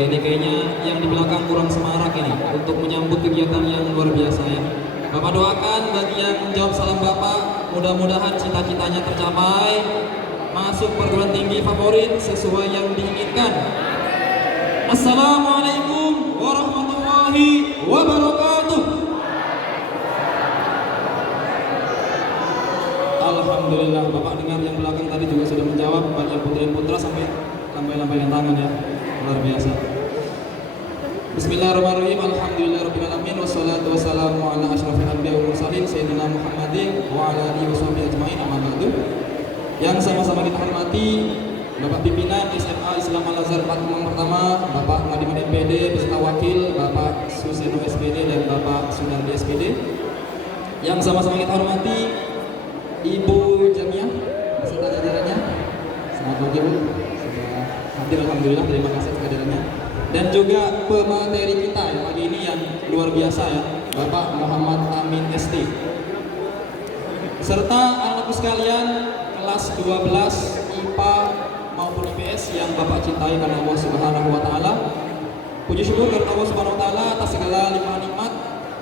ini kayaknya yang di belakang kurang semarak ini untuk menyambut kegiatan yang luar biasa ya. Bapak doakan bagi yang jawab salam Bapak, mudah-mudahan cita-citanya tercapai, masuk perguruan tinggi favorit sesuai yang diinginkan. Assalamualaikum warahmatullahi wabarakatuh. Alhamdulillah, Bapak dengar yang belakang tadi juga sudah menjawab, banyak putri dan putra sampai lambai-lambaikan tangan ya, luar biasa. Bismillahirrahmanirrahim. Alhamdulillahirabbil alamin wassalatu wassalamu ala asyrofil anbiya'i wal mursalin sayyidina Muhammadin wa ala alihi washabihi ajmain, amma ba'du. Yang sama-sama kita hormati Bapak Pimpinan SMA Islam Al-Azhar Patemon pertama, Bapak Ngadiman SPD beserta wakil, Bapak Suseno SPD dan Bapak Sunardi SPD. Yang sama-sama kita hormati Ibu Jamiah beserta jajarannya. Selamat pagi Bu, sudah hadir alhamdulillah, terima kasih kehadirannya. Dan juga pemateri kita ya, pagi ini yang luar biasa ya, Bapak Muhammad Amin ST. Serta anakku sekalian kelas 12 IPA maupun IPS yang Bapak cintai karena Allah Subhanahu wa taala. Puji syukur kepada Allah Subhanahu wa taala atas segala limpahan nikmat,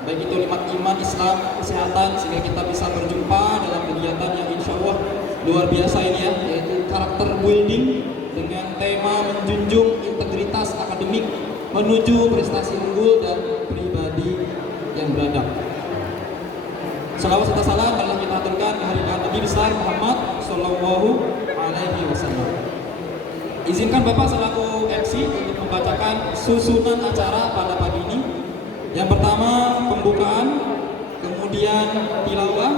baik itu nikmat iman, Islam, kesehatan, sehingga kita bisa berjumpa dalam kegiatan yang insya Allah luar biasa ini ya, yaitu karakter building dengan tema menjunjung integritas akademik menuju prestasi unggul dan pribadi yang beradab. Salawat serta salam adalah kita aturkan kehadiran Nabi besar Muhammad Sallallahu Alaihi Wasallam. Izinkan Bapak selaku MC untuk membacakan susunan acara pada pagi ini. Yang pertama pembukaan, kemudian tilawah,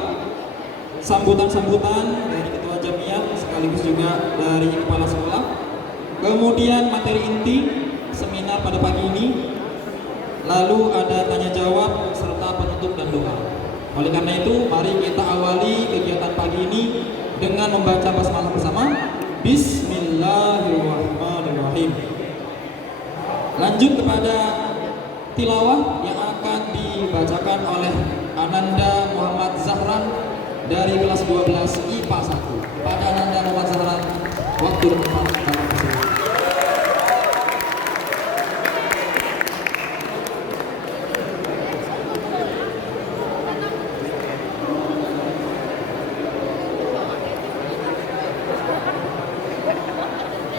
sambutan-sambutan dari Ketua Jamiah sekaligus juga dari Kepala Sekolah, kemudian materi inti seminar pada pagi ini, lalu ada tanya jawab serta penutup dan doa. Oleh karena itu, mari kita awali kegiatan pagi ini dengan membaca basmalah bersama. Bismillahirrahmanirrahim. Lanjut kepada tilawah yang akan dibacakan oleh Ananda Muhammad Zahran dari kelas 12 IPA 1. Pada Ananda Muhammad Zahran, waktu dan tempat kami persilakan.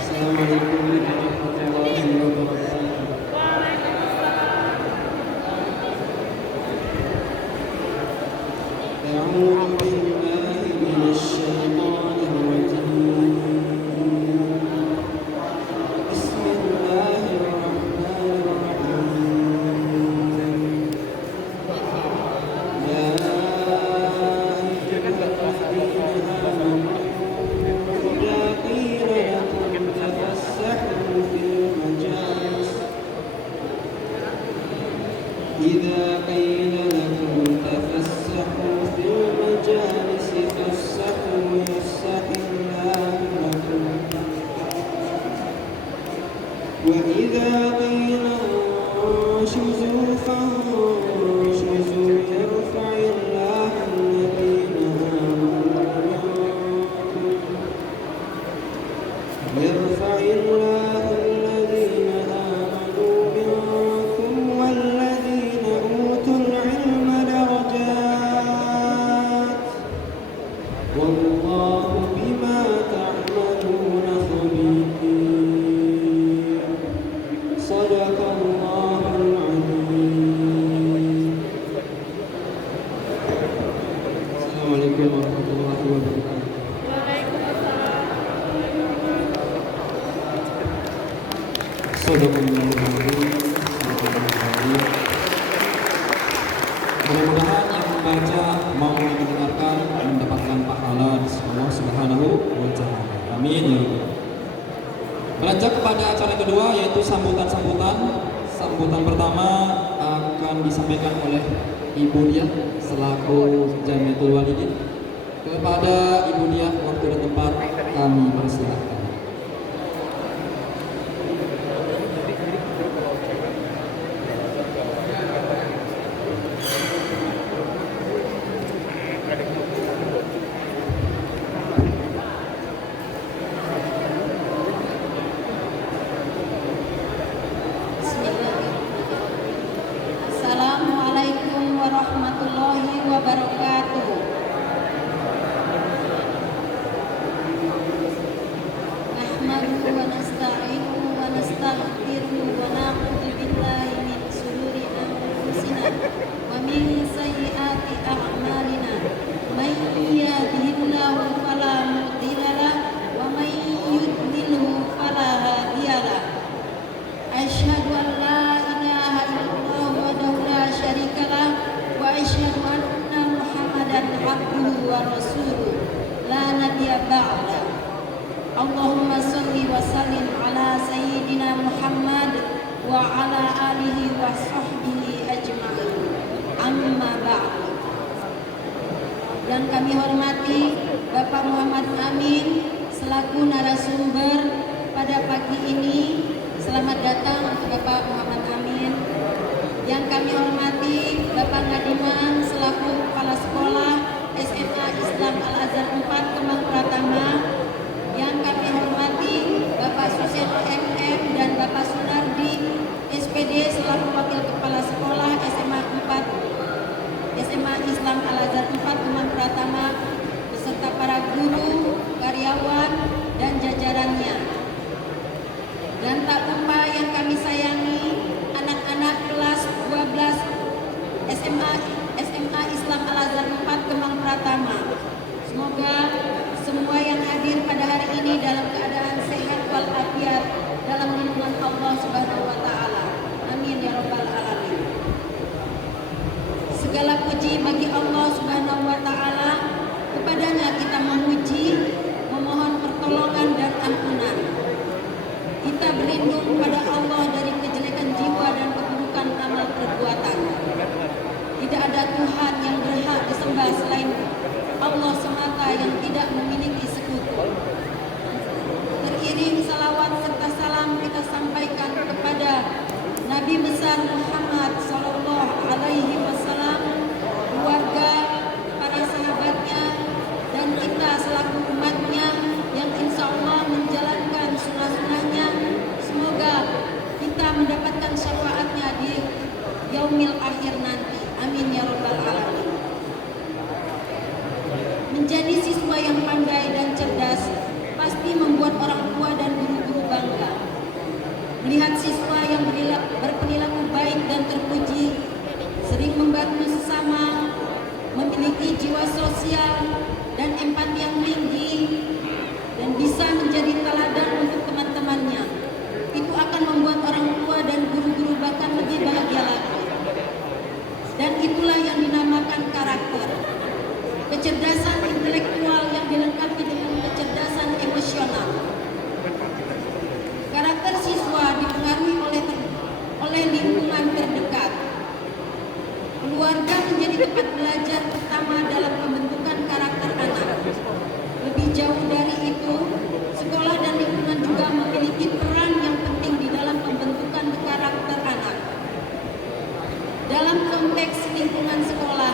Assalamualaikum warahmatullahi wabarakatuh. أعوذ بالله من الشيطان الرجيم. بسم الله الرحمن الرحيم. يا أيها الذين آمنوا إذا قيل لكم تفسحوا في المجالس فافسحوا يفسح الله لكم وإذا قيل انشزوا فانشزوا يرفع الله الذين آمنوا منكم والذين أوتوا العلم درجات والله بما تعملون خبير. صدق الله العظيم. السلام عليكم ورحمة الله وبركاته. Mudah-mudahan yang membaca maupun yang mendengarkan mendapatkan pahala di sisi Allah Subhanahu wa taala. Amin ya rabbal. Beranjak kepada acara kedua yaitu sambutan-sambutan. Sambutan pertama akan disampaikan oleh Ibu Diah selaku Jamiatul Walidin. Kepada Ibu Diah waktu dan tempat kami persilakan. abduhu wa rasuluh la nabiyya ba'da. Allahumma shalli wa sallim ala sayyidina Muhammad wa ala alihi wa sahbihi ajma'in. Amma ba'd. Yang kami hormati Bapak Muhammad Amin selaku narasumber pada pagi ini. Selamat datang Bapak Muhammad Amin. Yang kami hormati Bapak Ngadiman selaku Kepala Sekolah SMA Islam Al-Azhar 4 Kemang Pratama. Yang kami hormati Bapak Suseno MM dan Bapak Sunardi SPD selaku Wakil Kepala Sekolah SMA Islam Al-Azhar 4 Kemang Pratama beserta para guru, karyawan, dan jajarannya. Dan tak lupa yang kami sayangi anak-anak kelas 12 SMA Islam Al-Azhar 4 Kemang Pratama. Semoga semua yang hadir pada hari ini dalam keadaan sehat walafiat dalam lindungan Allah Subhanahu wa taala. Amin ya rabbal alamin. Segala puji bagi Allah Subhanahu wa taala, kepadanya kita memuji, memohon pertolongan dan ampunan. Kita berlindung kepada Allah dari kejelekan jiwa dan keburukan amal perbuatan. Tidak ada Tuhan yang berhak disembah selain Allah semata yang tidak memiliki sekutu. Teriring salawat serta salam kita sampaikan kepada Nabi besar Muhammad sallallahu alaihi wasallam, keluarga, para sahabatnya, dan kita selaku umatnya yang insya Allah menjalankan sunnah-sunnahnya. Semoga kita mendapatkan syafaatnya di yaumil akhir nanti. Amin ya rabbal alamin. Menjadi siswa yang pandai dan cerdas pasti membuat orang tua dan guru-guru bangga. Melihat siswa yang berperilaku baik dan terpuji, sering membantu sesama, memiliki jiwa sosial dan empati yang tinggi, dan bisa menjadi teladan untuk teman-temannya, itu akan membuat orang tua dan guru-guru bahkan lebih bahagia lagi. Dan itulah yang dinamakan karakter. Kecerdasan intelektual yang dilengkapi dengan kecerdasan emosional. Karakter siswa dipengaruhi oleh lingkungan terdekat. Keluarga menjadi tempat belajar pertama dalam pembentukan karakter anak. Lebih jauh dari itu, sekolah dan lingkungan juga memiliki peran yang penting di dalam pembentukan karakter anak. Dalam konteks lingkungan sekolah,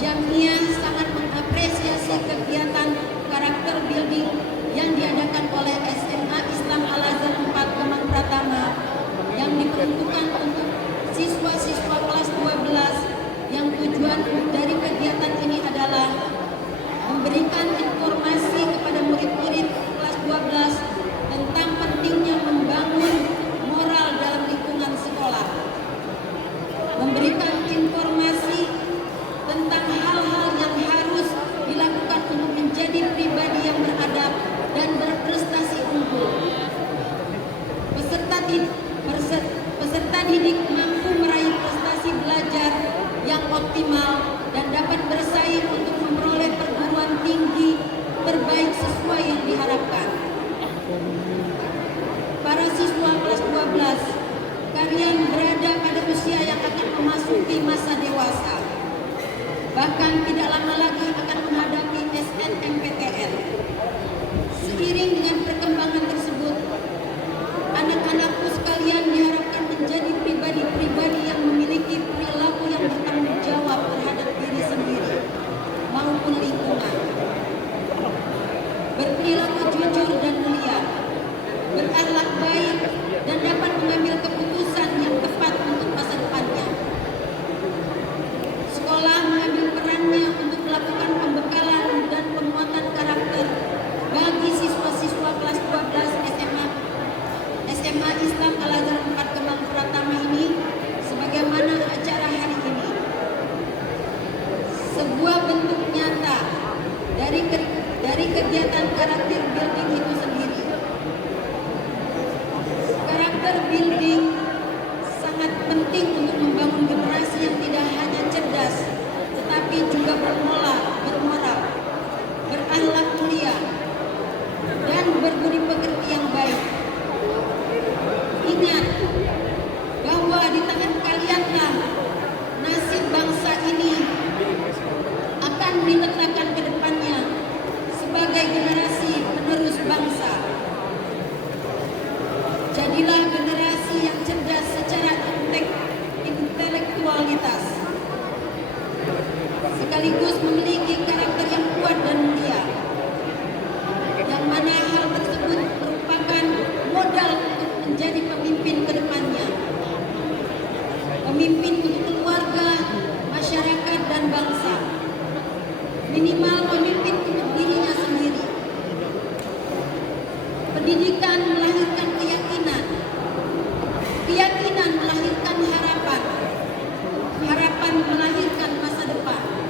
Jamiyah sangat mengapresiasi kegiatan karakter building yang diadakan oleh SMA Islam Al-Azhar 4 Kemang Pratama yang diperuntukkan untuk siswa-siswa kelas 12, yang tujuan dari kegiatan ini adalah memberikan informasi kepada murid-murid kelas 12 tentang pentingnya membangun moral dalam lingkungan sekolah, memberikan informasi tentang hal-hal yang harus dilakukan untuk menjadi pribadi yang beradab dan berprestasi unggul. Peserta didik mampu meraih prestasi belajar yang optimal dan dapat bersaing untuk memperoleh perguruan tinggi terbaik sesuai yang diharapkan. Para siswa kelas 12, kalian berada pada usia yang akan memasuki masa dewasa. Bahkan tidak lama lagi akan menghadapi SNMPTN. Seiring dengan perkembangan tersebut, anak-anakku sekalian diharapkan menjadi pribadi-pribadi yang memiliki perilaku yang bertanggung jawab terhadap diri sendiri maupun lingkungan. Berperilaku jujur dan mulia, berakhlak baik, dan dapat mengambil keputusan yang tepat untuk masa depannya. Sekolah mengambil perannya untuk melakukan pembekalan dan penguatan karakter bagi siswa-siswa kelas 12 SMA Islam Al-Azhar 4 Kemang Pratama ini, sebagaimana acara hari ini. Sebuah bentuk nyata dari kegiatan karakter building itu sendiri. Karakter building sangat penting untuk membangun generasi yang tidak hanya cerdas, tetapi juga bermoral, sekaligus memiliki karakter yang kuat dan mulia, yang mana hal tersebut merupakan modal untuk menjadi pemimpin ke depannya, pemimpin untuk keluarga, masyarakat, dan bangsa, minimal pemimpin untuk dirinya sendiri. Pendidikan melahirkan keyakinan, keyakinan melahirkan harapan, harapan melahirkan masa depan.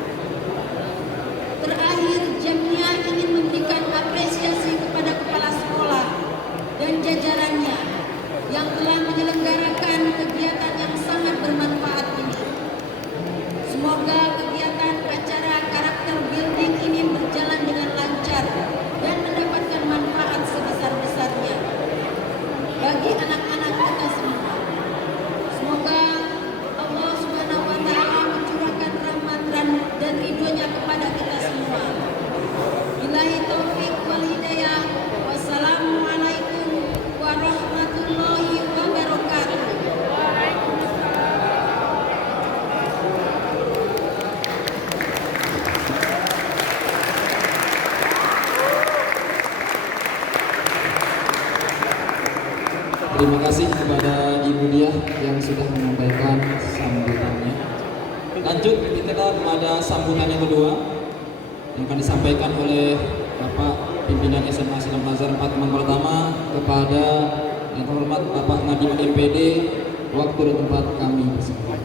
Terakhir, Jamia ingin memberikan apresiasi kepada kepala sekolah dan jajarannya yang telah menyelenggarakan kegiatan yang sangat bermanfaat ini. Semoga kegiatan acara karakter building ini berjalan dengan lancar dan mendapatkan manfaat sebesar-besarnya bagi anak-anak kita semua. Semoga Allah Subhanahu wa taala mencurahkan rahmat dan ridhonya kepada kita semua. Billahi taufik wal hidayah. Wassalamualaikum warahmatullahi wabarakatuh. Terima kasih kepada Ibu Diah yang sudah menyampaikan sambutannya. Lanjut kita kepada sambutan yang kedua yang akan disampaikan oleh Bapak Pimpinan SMA Islam Azhar 4 teman pertama kepada yang terhormat Bapak Nadiem MPD. Waktu dan tempat kami bersama.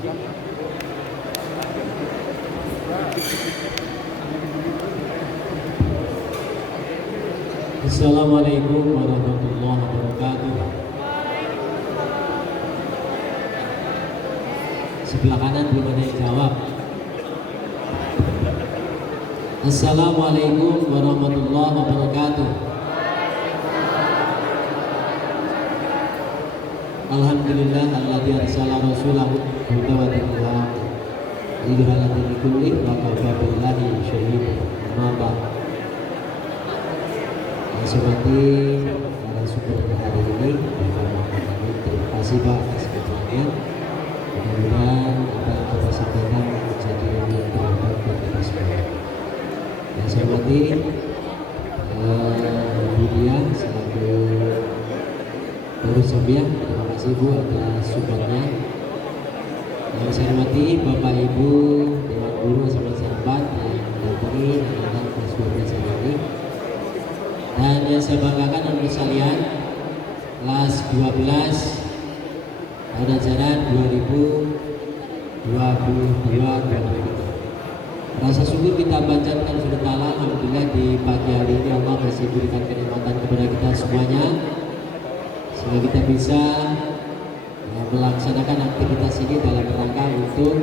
Assalamualaikum warahmatullahi wabarakatuh. Sebelah kanan belum ada yang jawab. Assalamualaikum warahmatullahi wabarakatuh. Alhamdulillah alladzi arsala rasulahu hudan wa dinil lidhal dini kulli wa kafa billahi shahidan. Amma ba'd. Hormati para sumber hari ini, terima kasih Pak atas keterangan. Mudah-mudahan apa yang Bapak sampaikan menjadi yang bermanfaat buat kita semua. Yang saya hormati Bu Diah selaku pengurus Jamia, terima kasih Bu atas sumbernya. Yang saya hormati Bapak Ibu Dewan Guru SMA 4 yang mendampingi anak-anak kelas 12 hari ini. Dan yang saya banggakan untuk sekalian, kelas 12 pada ajaran 2022-2023. Rasa syukur kita panjatkan kepada Allah. Alhamdulillah di pagi hari ini Allah masih berikan kenikmatan kepada kita semuanya, sehingga kita bisa melaksanakan aktivitas ini dalam rangka untuk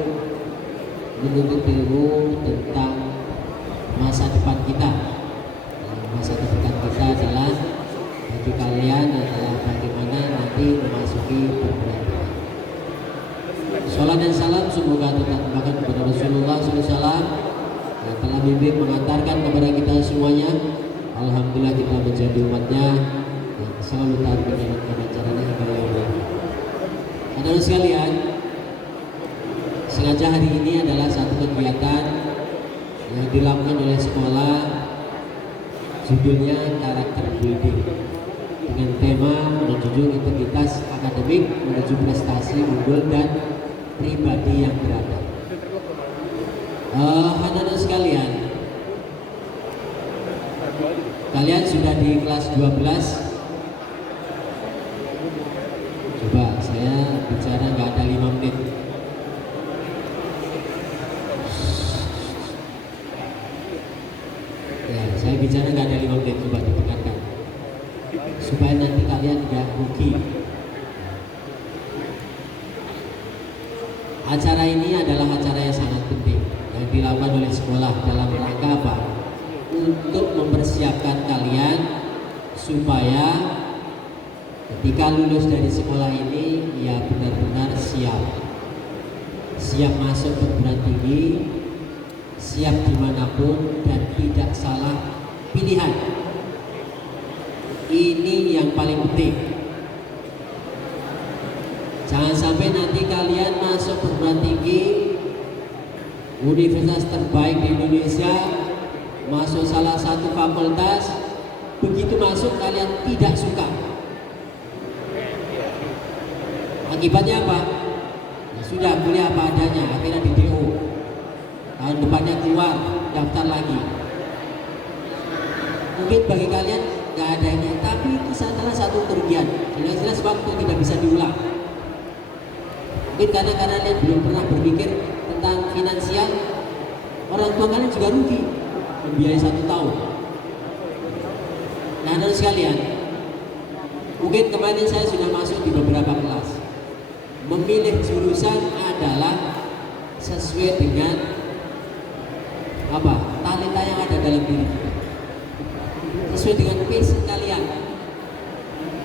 menuntut ilmu tentang masa depan kita. Masa depan kita adalah bagi kalian adalah bagaimana nanti memasuki perguruan tinggi. Salam dan salam semoga tetap terbahagia kepada Rasulullah SAW yang telah bimbing mengantarkan kepada kita semuanya. Alhamdulillah kita menjadi umatnya yang selalu taat menjalankan ajarannya hingga yaumil akhir. Saudara sekalian, sengaja hari ini adalah satu kegiatan yang dilakukan oleh sekolah. Judulnya karakter building dengan tema menjunjung integritas akademik menuju prestasi unggul dan pribadi yang beradab. Anak-anak sekalian, kalian sudah di kelas 12. Coba saya bicara nggak ada 5 menit. Ya, saya bicara nggak ada 5 menit, coba didengarkan supaya nanti kalian nggak rugi. Acara ini adalah acara yang sangat penting yang dilakukan oleh sekolah dalam rangka apa? Untuk mempersiapkan kalian supaya ketika lulus dari sekolah ini ya benar-benar siap masuk perguruan tinggi, siap dimanapun dan tidak salah pilihan. Ini yang paling penting. Jangan sampai nanti kalian masuk perguruan tinggi universitas terbaik di Indonesia, masuk salah satu fakultas, begitu masuk kalian tidak suka. Akibatnya apa? Ya sudah, kuliah apa adanya, akhirnya di DO. Tahun depannya keluar, daftar lagi. Mungkin bagi kalian nggak ada ini, tapi itu salah satu kerugian. Jelas-jelas waktu tidak bisa diulang. Mungkin karena kalian belum pernah berpikir tentang finansial, orang tua kalian juga rugi membiayai 1 tahun. Nah, anak sekalian, mungkin kemarin saya sudah masuk di beberapa kelas. Memilih jurusan adalah sesuai dengan talenta yang ada dalam diri kita, sesuai dengan passion kalian.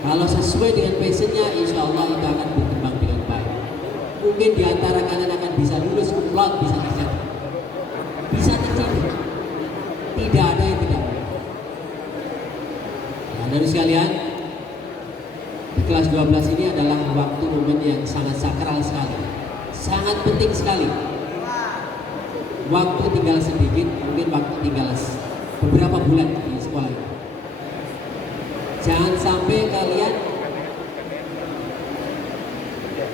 Kalau sesuai dengan passionnya, insya Allah itu akan berkembang dengan baik. Mungkin diantara kalian akan bisa lulus kumlot, bisa terjadi, tidak ada yang tidak. Nah, dari sekalian, di kelas 12 ini adalah waktu momen yang sangat sakral sekali, sangat penting sekali. Waktu tinggal sedikit, mungkin waktu tinggal beberapa bulan di sekolah ini. Jangan sampai kalian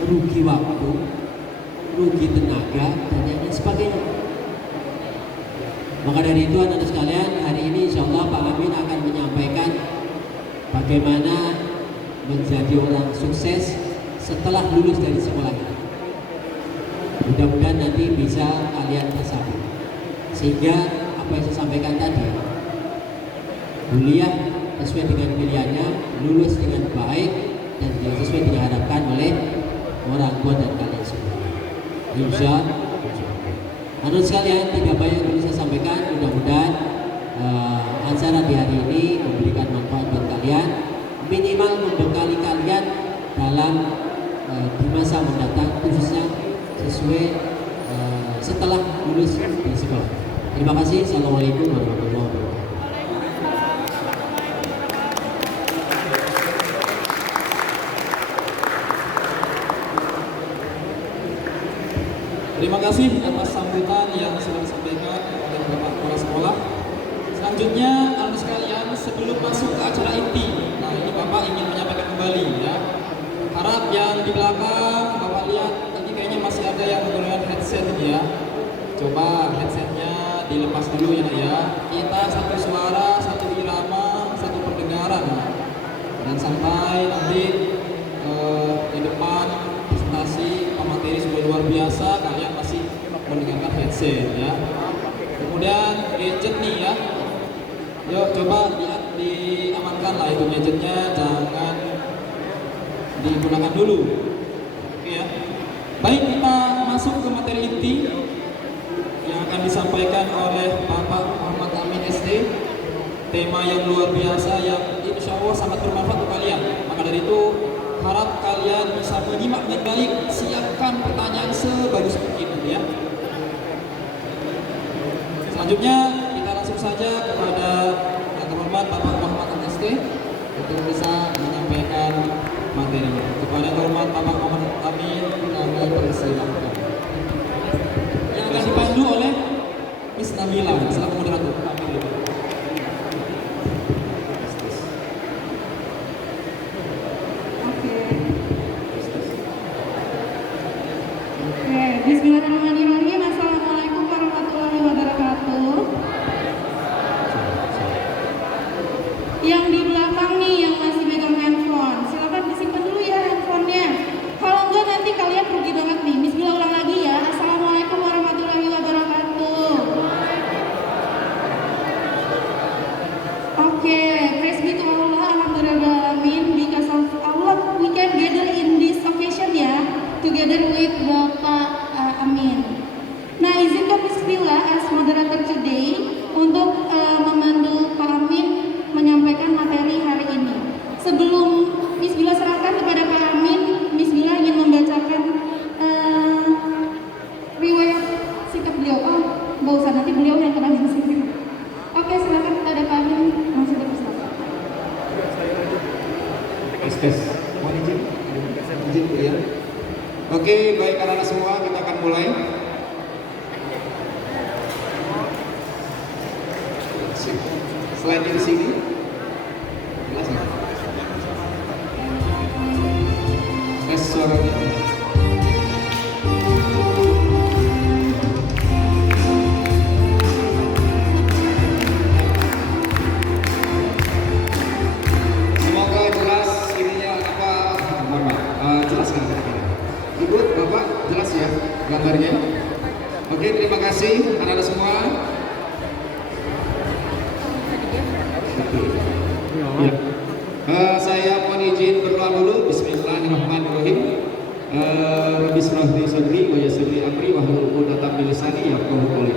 rugi waktu, rugi tenaga, dan yang lain sebagainya. Maka dari itu anak-anak sekalian, hari ini insya Allah Pak Amin akan menyampaikan bagaimana menjadi orang sukses setelah lulus dari sekolah ini. Mudah-mudahan nanti bisa kalian tersapu, sehingga apa yang saya sampaikan tadi, kuliah sesuai dengan pilihannya, lulus dengan baik, dan sesuai dengan diharapkan oleh orang tua dan kalian semua. Insya Allah. Anak sekalian, tidak banyak yang bisa saya sampaikan. Mudah-mudahan acara di hari ini memberikan manfaat buat kalian, minimal membekali kalian dalam di masa mendatang, khususnya sesuai setelah lulus di sekolah. Terima kasih. Assalamualaikum warahmatullahi wabarakatuh. Terima kasih atas sambutan yang sudah disampaikan oleh Bapak Kepala Sekolah. Selanjutnya, anak sekalian, sebelum masuk ke acara inti, nah ini Bapak ingin menyampaikan kembali ya. Harap yang di belakang Bapak lihat, ini kayaknya masih ada yang menggunakan headset ini ya. Coba headsetnya dilepas dulu ya Nak ya. Kita satu suara, satu irama, satu pendengaran. Dan sampai nanti di depan presentasi pemateri sudah luar biasa, kalian masih mendengarkan headset ya. Kemudian gadget nih ya, yuk coba diamankan lah itu gadgetnya, jangan digunakan dulu. Oke ya. Baik, kita masuk ke materi inti yang akan disampaikan oleh Bapak Muhammad Amin SD. Tema yang luar biasa yang insya Allah sangat bermanfaat untuk kalian. Maka dari itu harap kalian bisa menyimak dengan baik, siapkan pertanyaan sebagus mungkin ya. Selanjutnya kita langsung saja kepada yang terhormat Bapak Muhammad SD untuk bisa menyampaikan materinya. Kepada yang terhormat Bapak Muhammad Amin, kami persilakan. Yang akan dipandu oleh Miss Nabila selaku moderator. Bismillahirrahmanirrahim. Assalamualaikum warahmatullahi wabarakatuh. Yang di belakang nih yang masih megang handphone, silakan disimpan dulu ya handphonenya. Kalau enggak nanti kalian rugi banget nih. Bismillah, ulang lagi ya. Assalamualaikum warahmatullahi wabarakatuh. Praise be to Allah, alhamdulillahirrahmanirrahim. Because of Allah, we can gather in this occasion ya, together with Bapak Amin. Nah, izinkan bismillah as moderator today untuk memandu Pak Amin menyampaikan materi hari ini. Sebelum bismillah serahkan kepada Pak Amin, bismillah ingin membacakan riwayat sikap beliau. Oh, nggak usah, nanti beliau yang kenalin sendiri. Oke, silakan kepada Pak Amin, langsung dipersilakan. Tes. Mohon izin. Izin ya. Oke, baik anak-anak semua, kita akan mulai. Selain di sini, jelas nggak? Tes suaranya. Semoga jelas ininya apa? Mohon maaf, jelas nggak kira-kira? Ibu, Bapak, jelas ya gambarnya? Oke, terima kasih anak-anak semua. Ya. Saya mohon izin berdoa dulu. Bismillahirrahmanirrahim. Rabbi shrah li sadri wa yassir li amri wahlul 'uqdatam min lisani yafqahu qawli.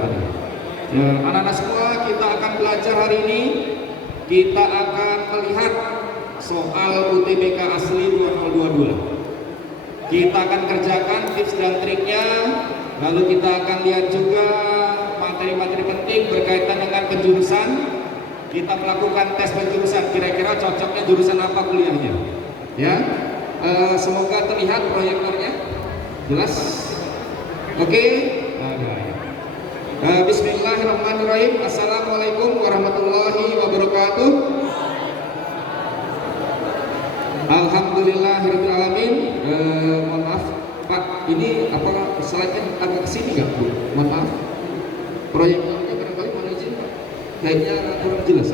Ya, anak-anak semua, kita akan belajar hari ini. Kita akan melihat soal UTBK asli 2022. Kita akan kerjakan tips dan triknya. Lalu kita akan lihat juga materi-materi penting berkaitan dengan penjurusan. Kita melakukan tes penjurusan, kira-kira cocoknya jurusan apa kuliahnya, ya. Semoga terlihat proyektornya, jelas. Oke. Bismillahirrahmanirrahim. Assalamualaikum warahmatullahi wabarakatuh. Alhamdulillahirabbil alamin. Mohon maaf, Pak, ini apa slide-nya agak kesini nggak, Bu? Mohon maaf. Proyektornya barangkali mohon izin, Pak. Kayaknya kurang jelas.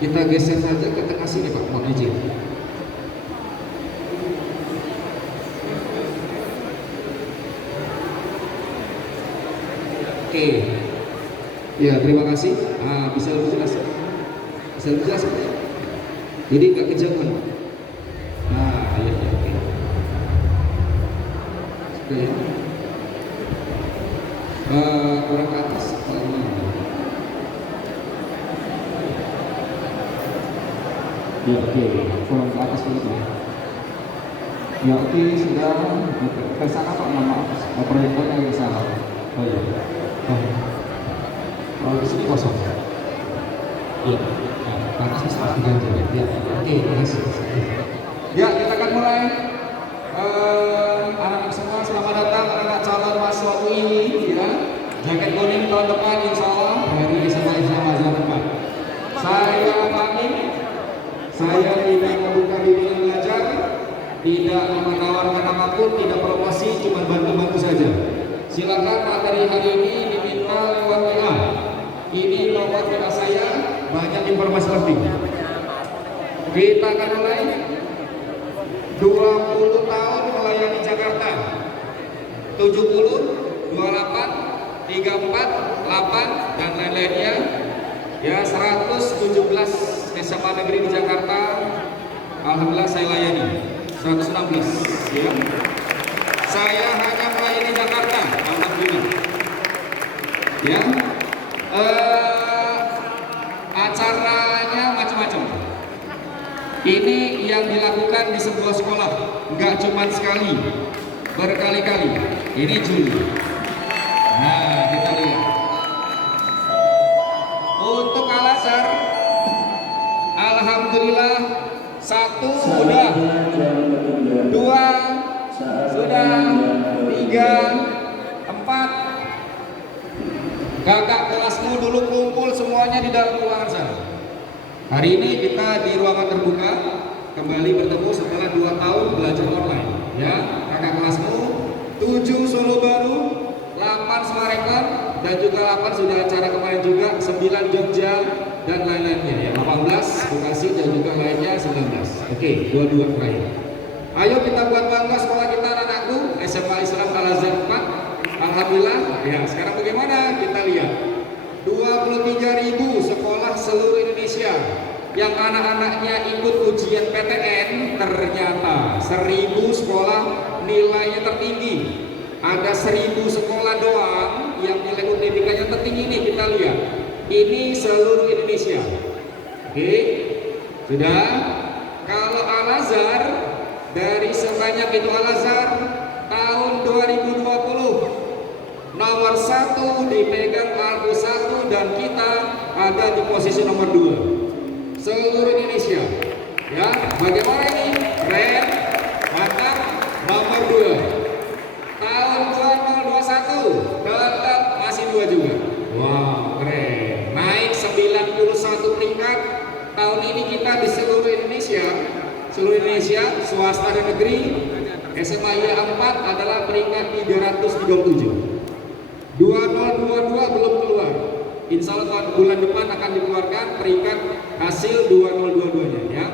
Kita geser saja ke tengah sini, Pak. Mohon izin. Oke. Ya, terima kasih. Bisa lebih jelas. Bisa lebih jelas, Pak. Jadi nggak kejauhan. Ya, oke. Oke. Kurang ke atas. Ya, oke, kurang ke atas dulu ya. Ya, oke, sudah. Ke sana Pak, mohon maaf. Proyektornya ke sana. Oh iya. Di sini kosong. Iya. Ke atas bisa diganti. Ya, oke, terima kasih. Ya, kita akan mulai. Anak-anak semua, selamat datang anak-anak calon mahasiswa UI, ya. Jaket kuning tahun depan, insya Allah dari SMA Azhar depan. Saya pamit. Saya tidak membuka bimbingan belajar, tidak menawarkan apapun, tidak promosi, cuma bantu-bantu saja. Silakan materi hari ini diminta lewat WA. Ini nomor WA saya, banyak informasi lebih. Kita akan mulai. 20 tahun melayani Jakarta. 70, 28, 34, 8 dan lain-lainnya. Ya, 117 SMA negeri di Jakarta, alhamdulillah saya layani. 116, ya. Saya hanya melayani Jakarta, alhamdulillah. Ya, acaranya macam-macam. Ini yang dilakukan di sebuah sekolah, nggak cuma sekali, berkali-kali. Ini Juli. Nah, kita lihat. Untuk Al-Azhar, alhamdulillah 1 sudah, 2 sudah, 3, 4. Kakak kelasmu dulu kumpul semuanya di dalam ruangan sana. Hari ini kita di ruangan terbuka kembali bertemu setelah 2 tahun belajar online. Ya, kakak kelasmu 7 Solo Baru, 8 Semarekon, dan juga 8 sudah acara kemarin juga, 9 Jogja dan lain-lainnya ya, 18 Bekasi dan juga lainnya 19. Oke, 22 terakhir. Ayo kita buat bangga sekolah kita, anak-anakku, SMA Islam Al-Azhar 4. Alhamdulillah. Ya, sekarang bagaimana? Kita lihat 23.000 sekolah seluruh Indonesia yang anak-anaknya ikut ujian PTN. Ternyata 1.000 sekolah nilainya tertinggi. Ada 1.000 sekolah doang yang nilai UTBK-nya tertinggi. Ini kita lihat. Ini seluruh Indonesia. Oke, sudah. Kalau Al-Azhar, dari sebanyak itu Al-Azhar tahun 2020 nomor 1 dipegang Algo 1 dan kita ada di posisi nomor 2 seluruh Indonesia. Ya, bagaimana ini? Keren, mantap. Nomor 2 tahun 2021 tetap masih 2 juga. Wow, keren. Naik tahun ini kita di seluruh Indonesia, swasta dan negeri, SMA IA 4 adalah peringkat 337. 2022 belum keluar. Insya Allah tahun bulan depan akan dikeluarkan peringkat hasil 2022-nya ya.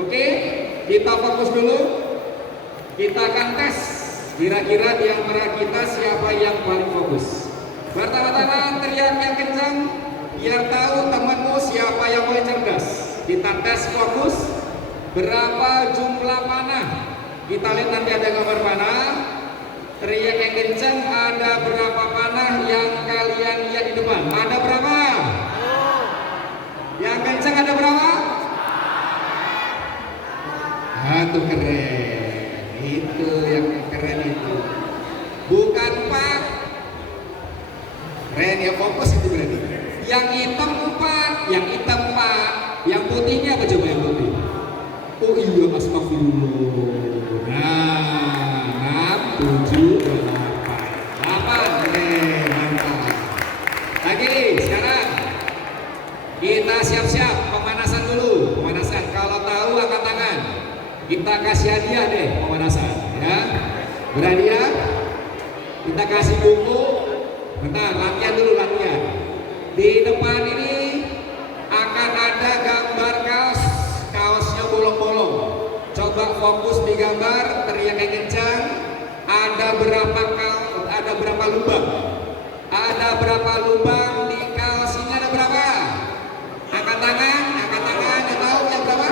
Oke, kita fokus dulu. Kita akan tes kira-kira di antara kita siapa yang paling fokus. Pertama-tama teriak yang kencang biar tahu temanmu siapa yang paling cerdas. Kita tes fokus. Berapa jumlah panah? Kita lihat nanti ada gambar panah. Teriak yang kencang, ada berapa panah yang kalian lihat di depan? Ada berapa? Yang kencang ada berapa? Itu keren. Itu yang keren itu. Bukan 4. Keren ya, fokus itu berarti. Yang hitam 4, yang hitam 4, yang putihnya apa coba yang putih? Oh iya, astagfirullah. Nah, 7, 8, keren, mantap. Lagi, sekarang kita siap-siap pemanasan dulu. Pemanasan, kalau tahu angkat tangan. Kita kasih hadiah deh pemanasan, ya. Berani ya? Kita kasih buku. Bentar, latihan dulu, latihan. Di depan ini akan ada gambar kaos, kaosnya bolong-bolong. Coba fokus di gambar, teriak yang kencang. Ada berapa lubang? Ada berapa lubang di kaos ini? Ada berapa? Angkat tangan, yang tahu yang berapa?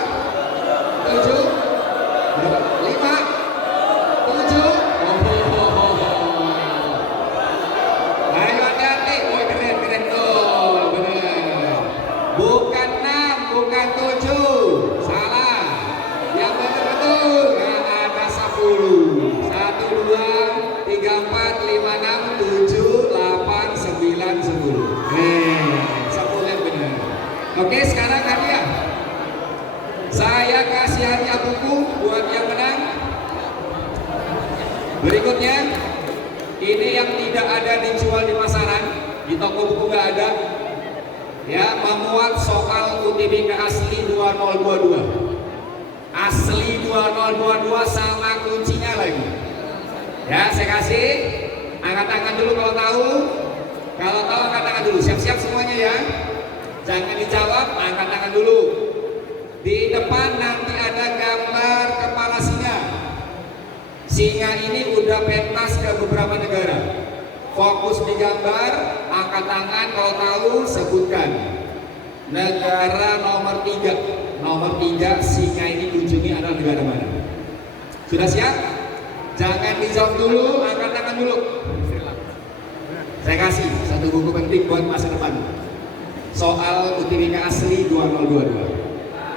7, 5, 7. Ayo hati-hati, oh keren tuh, bener. Bukan 6, bukan 7, salah. Yang betul, nah, ada 10. 1, 2, 3, 4, 5, 6, 7, 8, 9, 10. 10 yang benar. Oke, sekarang hadiah. Saya kasih hadiah buku buat yang menang. Berikutnya, ini yang tidak ada dijual di pasaran, di toko buku nggak ada. Ya, memuat soal UTBK asli 2022. Asli 2022 sama kuncinya lagi. Ya, saya kasih. Angkat tangan dulu kalau tahu. Kalau tahu angkat tangan dulu. Siap-siap semuanya ya. Jangan dijawab, angkat tangan dulu. Di depan nanti ada gambar kepala singa. Singa ini udah pentas ke beberapa negara. Fokus di gambar, angkat tangan kalau tahu, sebutkan. Negara nomor 3. Nomor 3 singa ini kunjungi adalah negara mana? Sudah siap? Jangan dijawab dulu, angkat tangan dulu. Saya kasih satu buku penting buat masa depan. Soal UTBK asli 2022.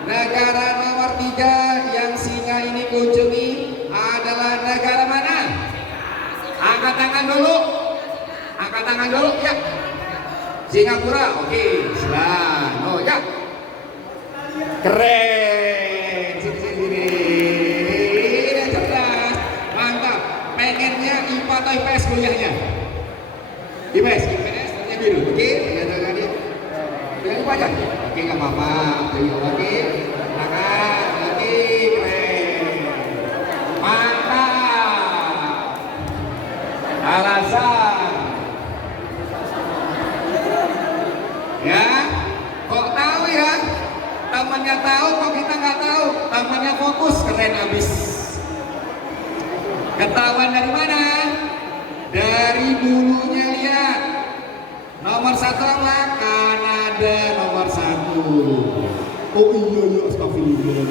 Negara nomor 3 yang singa ini kunjungi adalah negara mana? Angkat tangan dulu. Angkat tangan dulu, ya. Singapura, oke. Silakan. Oh ya. Keren. Sini. Ini cerdas. Mantap. Pengennya IPA atau IPS kuliahnya? IPS ternyata biru. Oke, lihat dia. Dengan IPA aja. Oke, nggak apa-apa. Oke. Silakan. Oke, keren. Mantap. Alasan. Ya, kok tahu ya? Temannya tahu, kok kita nggak tahu. Temannya fokus, keren abis. Ketahuan dari mana? Dari bulunya lihat. Nomor 1 apa? Kanada nomor 1. Oh iya, astagfirullah.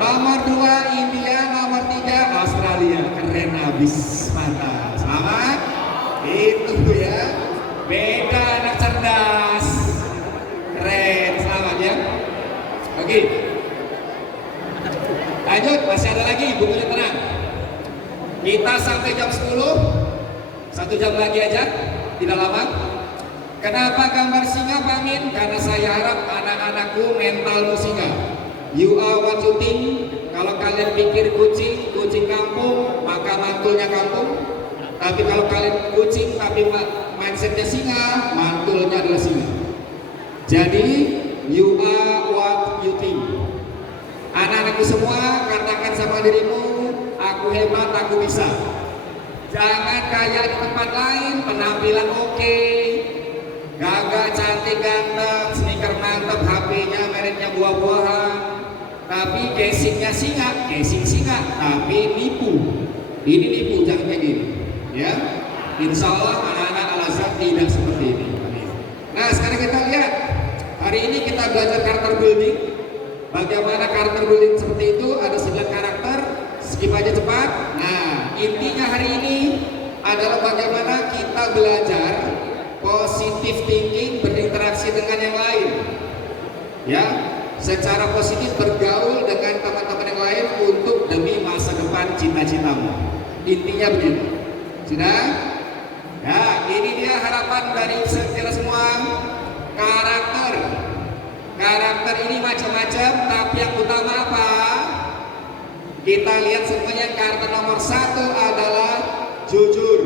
Nomor 2 India, nomor 3 Australia. Keren abis, mantap. Selamat. Itu ya. Beda anak cerdas. Keren, selamat ya. Oke. Lanjut, masih ada lagi, bukunya tenang. Kita sampai jam 10. 1 jam lagi aja, tidak lama. Kenapa gambar singa, Pak Min? Karena saya harap anak-anakku mentalmu singa. You are what you think. Kalau kalian pikir kucing kampung, maka mantulnya kampung. Tapi kalau kalian kucing tapi mindsetnya singa, mantulnya adalah singa. Jadi you are what beauty. Anak-anakku semua, katakan sama dirimu, aku hebat, aku bisa. Jangan kayak di tempat lain, penampilan oke, gagah, cantik, ganteng, sneaker mantep, HP-nya mereknya buah-buahan, tapi casingnya singa, casing singa, tapi nipu. Ini nipu, jangan kayak gini, ya. Insya Allah anak-anak Al-Azhar tidak seperti ini. Nah, sekarang kita lihat, hari ini kita belajar karakter building. Bagaimana karakter building seperti itu? Ada 9 karakter, skip aja cepat. Nah, intinya hari ini adalah bagaimana kita belajar positive thinking, berinteraksi dengan yang lain, ya, secara positif bergaul dengan teman-teman yang lain untuk demi masa depan cita-citamu. Intinya begitu. Sudah? Ya, ini dia harapan dari kita semua. Karakter. Karakter ini macam-macam, tapi yang utama apa? Kita lihat semuanya. Karakter nomor 1 adalah jujur.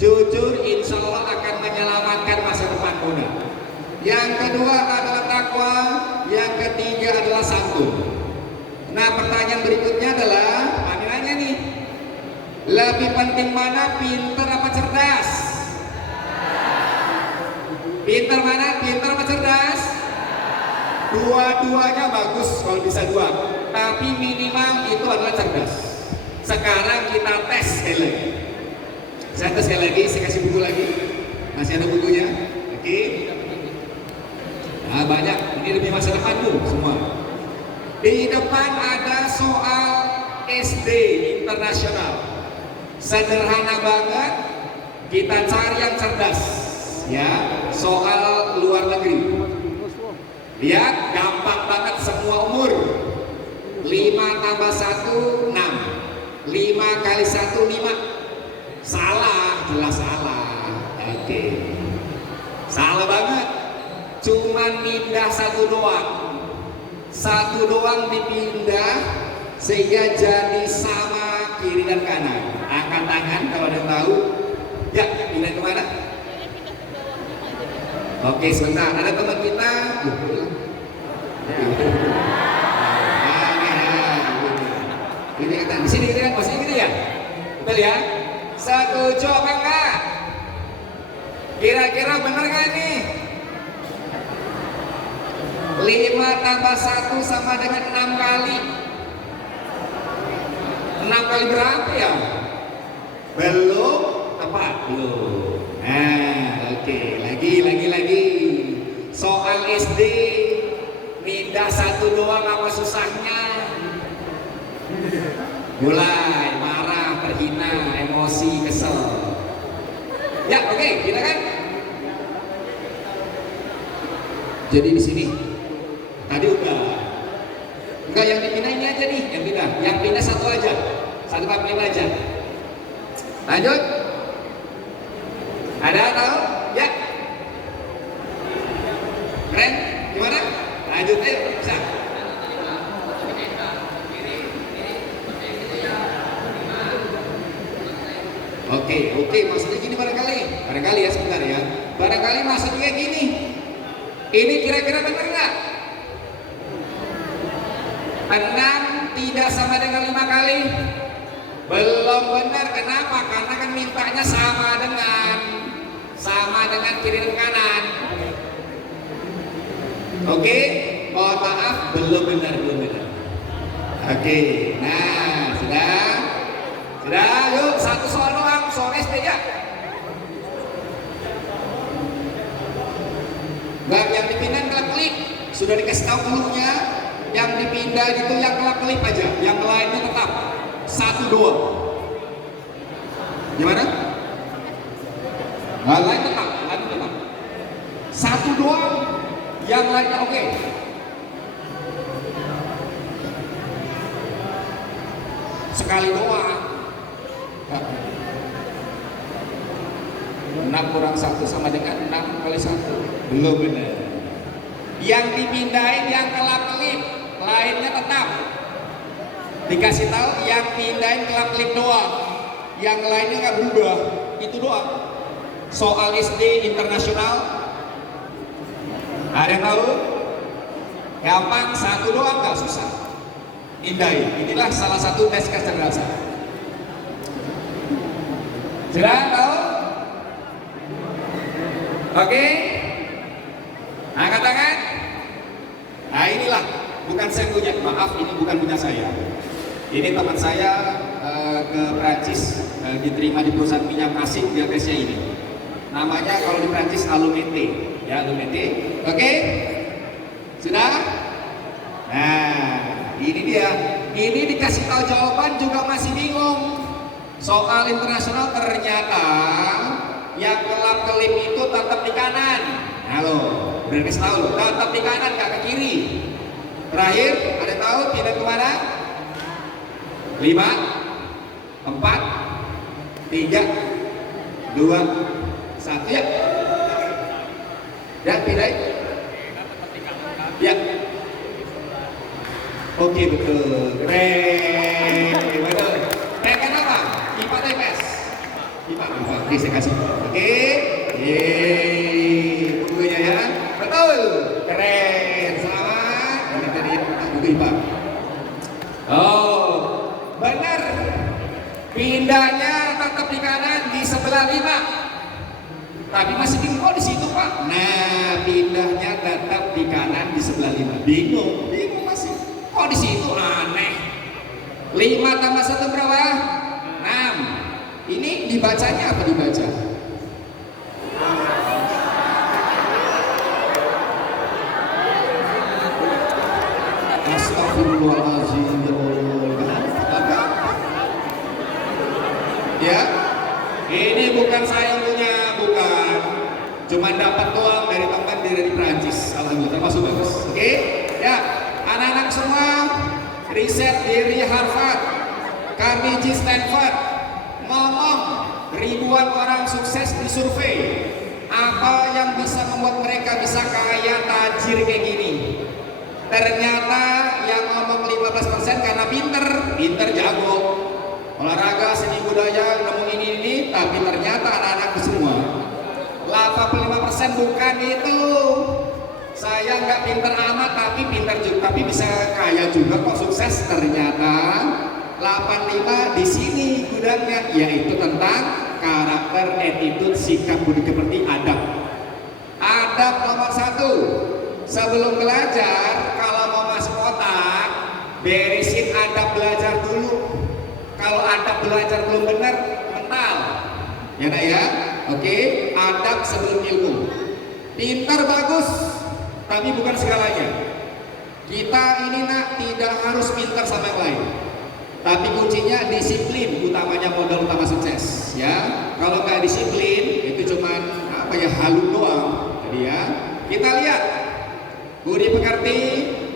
Jujur insya Allah akan menyelamatkan masa depan Anda. Yang kedua adalah takwa. Yang ketiga adalah santun. Nah, pertanyaan berikutnya adalah, kami nanya nih, lebih penting mana, pinter apa cerdas? Pinter mana? Pinter apa cerdas? Dua-duanya bagus kalau bisa dua, tapi minimal itu adalah cerdas. Sekarang kita tes sekali lagi. Saya tes sekali lagi, saya kasih buku lagi. Masih ada bukunya? Oke. Nah, banyak. Ini lebih masa depan dulu semua. Di depan ada soal SD internasional. Sederhana banget, kita cari yang cerdas, ya, soal luar negeri. Lihat, gampang banget, semua umur. 5 tambah 1, 6. 5 kali 1, 5. Salah, jelas salah. Oke. Salah banget. Cuman pindah satu doang. Satu doang dipindah sehingga jadi sama kiri dan kanan. Angkat tangan kalau ada yang tahu. Ya, pindah kemana? Oke, sebentar. Ada teman kita. Ini kata di sini kan masih gitu ya. Betul ya? Setuju apa enggak? Kira-kira bener nggak nih? 5 tambah 1 sama dengan 6 kali. 6 kali berapa ya? Belum tepat, belum. Nah, oke, lagi. Soal SD, pindah satu doang apa susahnya? Mulai marah, terhina, emosi, kesel. Ya, oke, kita kan? Jadi di sini, tadi udah. Enggak, yang dipindah ini aja nih, yang pindah satu aja, 145 aja. Lanjut. Ada tahu? Ya. Keren? Gimana? Lanjut ayo, bisa. Oke, maksudnya gini barangkali ya, sebentar ya. Barangkali maksudnya gini. Ini kira-kira benar nggak? 6 tidak sama dengan 5 kali. Belum benar, kenapa? Karena kan mintanya sama dengan kiri dan kanan. Oke, mohon maaf, belum benar. Oke, nah sudah, yuk satu soal doang, soal SD ya. Nggak, yang dipindah kelap-kelip, sudah dikasih tahu dulunya. Yang dipindah itu yang kelap-kelip aja, yang lainnya tetap. 1 doang. Gimana? Nah, lain tetap. 1 doang, yang lainnya oke. Sekali doang. 6 kurang 1 sama dengan 6 kali 1. Belum benar. Yang dipindahin yang kelap-kelip, lainnya tetap. Dikasih tahu yang pindahin kelap-kelip doang, yang lainnya nggak berubah, itu doang. Soal SD internasional, ada yang tahu? Gampang, satu doang nggak susah. Indai, inilah salah satu tes kecerdasan. Sudah tahu? Oke? Angkat tangan. Nah inilah, bukan saya punya, maaf ini bukan punya saya. Ini teman saya ke Prancis, diterima di perusahaan minyak asing, dia tesnya ini. Namanya kalau di Prancis Alumete, ya Alumete. Oke? Sudah? Nah, ini dia. Ini dikasih tahu jawaban juga masih bingung. Soal internasional ternyata yang kelap-kelip itu tetap di kanan. Halo, berarti tahu, tetap di kanan, gak ke kiri. Terakhir, ada tahu pindah kemana? 5, 4, 3, 2, 1 ya. Dan pindah. Ya. Oke, betul. Keren. Betul. Rekan apa? IPA atau IPS? IPA. Oke, saya kasih. Oke. Yeay. Bukunya ya. Betul. Keren. Selamat. Ini tadi buku IPA. Oh, benar. Pindahnya tetap di kanan di sebelah 5. Tapi masih bingung kok di situ Pak. Nah, pindahnya tetap di kanan di sebelah 5. Bingung masih. Kok di situ aneh. 5 tambah 1 berapa? 6. Ini dibacanya apa dibaca? Astagfirullahaladzim ya. Ini bukan saya punya, bukan. Cuma dapat doang dari teman dari Prancis. Alhamdulillah, termasuk bagus. Oke? Ya, anak-anak semua riset dari Harvard, Carnegie Stanford, ngomong ribuan orang sukses di survei. Apa yang bisa membuat mereka bisa kaya tajir kayak gini? Ternyata yang ngomong 15% karena pinter jago. Olahraga, seni budaya, nemu ini, tapi ternyata anak-anak semua 85% bukan itu. Saya nggak pinter amat, tapi pinter juga, tapi bisa kaya juga kok, sukses. Ternyata 85 di sini gudangnya, yaitu tentang karakter, attitude, sikap budi pekerti, adab. Adab nomor 1. Sebelum belajar, kalau mau masuk otak, beresin adab belajar dulu. Kalau adab belajar belum benar, mental. Ya nak ya? Oke, adab sebelum ilmu. Pintar bagus, tapi bukan segalanya. Kita ini nak tidak harus pintar sama yang lain. Tapi kuncinya disiplin, utamanya modal utama sukses. Ya, kalau nggak disiplin itu cuman apa ya, halu doang. Jadi ya, kita lihat budi pekerti,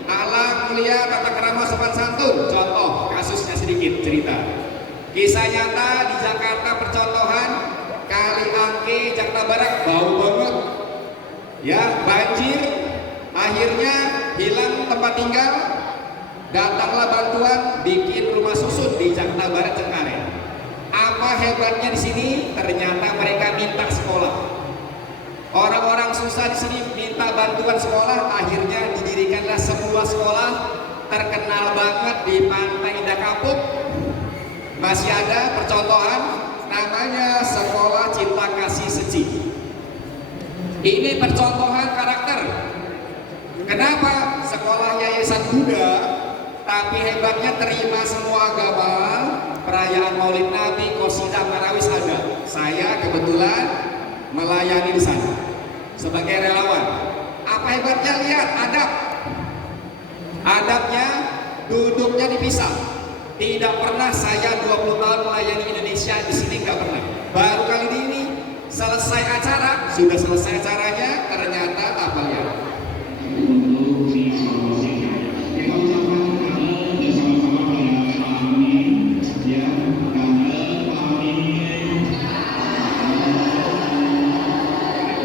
akhlak mulia, tata krama, sopan santun. Contoh kasusnya sedikit cerita. Kisah nyata di Jakarta, percontohan Kali Angke, Jakarta Barat, bau banget. Ya, banjir, akhirnya hilang tempat tinggal. Datanglah bantuan bikin rumah susun di Jakarta Barat, Cengkareng. Apa hebatnya di sini? Ternyata mereka minta sekolah. Orang-orang susah di sini minta bantuan sekolah, akhirnya didirikanlah sebuah sekolah terkenal banget di Pantai Indah Kapuk. Masih ada percontohan, namanya Sekolah Cinta Kasih Seci. Ini percontohan karakter. Kenapa? Sekolah Yayasan Buddha, tapi hebatnya terima semua agama. Perayaan Maulid Nabi, Qosidah, Marawis ada. Saya kebetulan melayani di sana sebagai relawan. Apa hebatnya? Lihat adab. Adabnya duduknya dipisah. Tidak pernah saya 20 tahun melayani Indonesia di sini, nggak pernah. Baru kali ini selesai acara, sudah selesai acaranya, ternyata apa ya?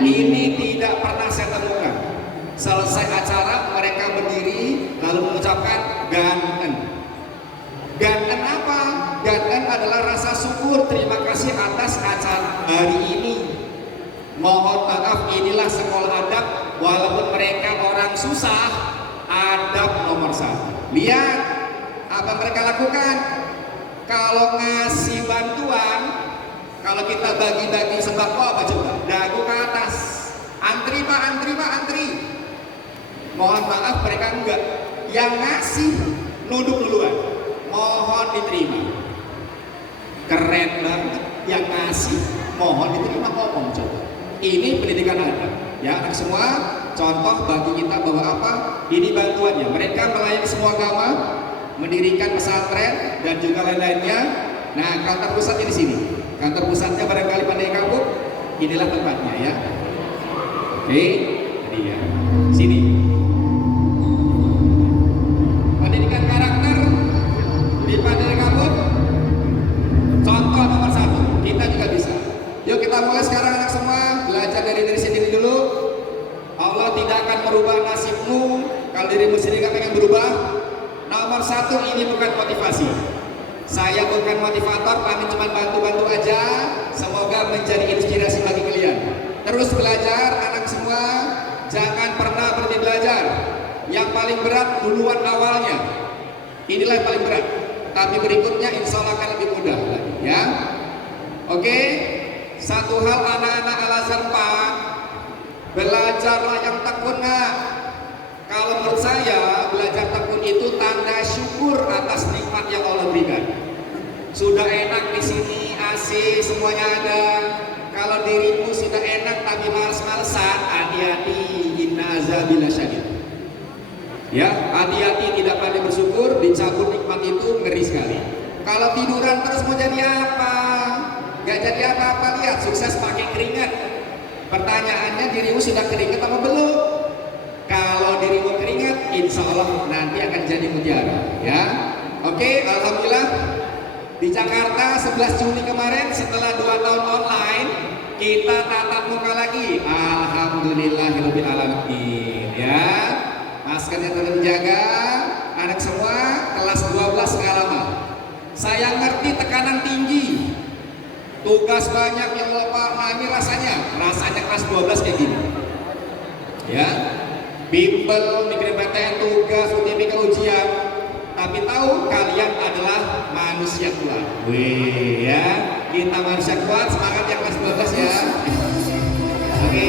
Ini tidak pernah saya temukan. Selesai acara mereka berdiri lalu mengucapkan ganten. Ganten apa? Ganten adalah rasa syukur, terima kasih atas acara hari ini. Mohon maaf, inilah sekolah adab. Walaupun mereka orang susah, adab nomor 1. Lihat apa mereka lakukan. Kalau ngasih bantuan, kalau kita bagi-bagi sembako apa coba? Dagu ke atas. Antri Pak, antri Pak, antri. Mohon maaf mereka enggak. Yang ngasih nunduk duluan. Mohon diterima. Keren banget. Yang ngasih mohon diterima, ngomong coba. Ini pendidikan adab. Ya, anak semua contoh bagi kita bahwa apa? Ini bantuannya. Mereka melayani semua agama, mendirikan pesantren dan juga lain-lainnya. Nah, kantor pusatnya di sini. Kantor pusatnya barangkali Pandai Kampung. Inilah tempatnya ya. Oke, jadi ya. Sini. Pendidikan karakter di Pandai Kampung. Contoh nomor 1, kita juga bisa. Yuk kita mulai sekarang anak semua, belajar dari diri sendiri dulu. Allah tidak akan merubah nasibmu kalau dirimu sendiri gak pengen berubah. Nomor 1, ini bukan motivasi. Saya bukan motivator, kami cuma bantu-bantu aja. Semoga menjadi inspirasi bagi kalian. Terus belajar anak semua, jangan pernah berhenti belajar. Yang paling berat duluan awalnya. Inilah yang paling berat. Tapi berikutnya insya Allah akan lebih mudah lagi ya. Oke, satu hal anak-anak Al-Azhar Pak, belajarlah yang tekun nak. Kalau menurut saya belajar tekun itu tanda syukur atas nikmat yang Allah berikan. Sudah enak di sini, AC semuanya ada. Kalau dirimu sudah enak tapi males-malesan, hati-hati, inna azabillah syadid. Ya, hati-hati tidak pandai bersyukur, dicabut nikmat itu ngeri sekali. Kalau tiduran terus mau jadi apa? Gak jadi apa-apa, lihat sukses pakai keringat. Pertanyaannya dirimu sudah keringat apa belum? Kalau dirimu keringat, insya Allah nanti akan jadi mutiara. Ya, oke, alhamdulillah di Jakarta 11 Juni kemarin setelah 2 tahun online kita tatap muka lagi. Alhamdulillahirabbil alamin. Ya. Maskernya tetap dijaga, anak semua kelas 12 nggak lama. Saya ngerti tekanan tinggi, tugas banyak yang lupa. Nah ini rasanya kelas 12 kayak gini. Ya, bimbel, mikirin PTN, tugas, UTBK, ujian. Tapi tahu kalian adalah manusia kuat. Wih ya, kita manusia kuat, semangat ya kelas 12 ya. Oke,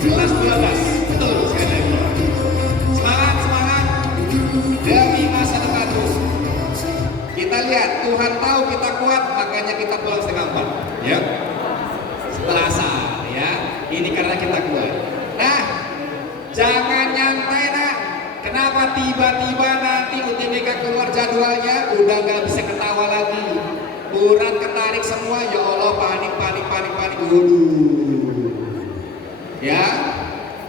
kelas 12, betul sekali lagi. Demi masa depan. Kita lihat Tuhan tahu kita kuat, makanya kita pulang setengah 4 ya, setelah asar ya. Ini karena kita kuat. Nah, jangan nyantai nak. Kenapa tiba-tiba nanti UTBK keluar jadwalnya udah gak bisa ketawa lagi, urat ketarik semua. Ya Allah, panik. Ya,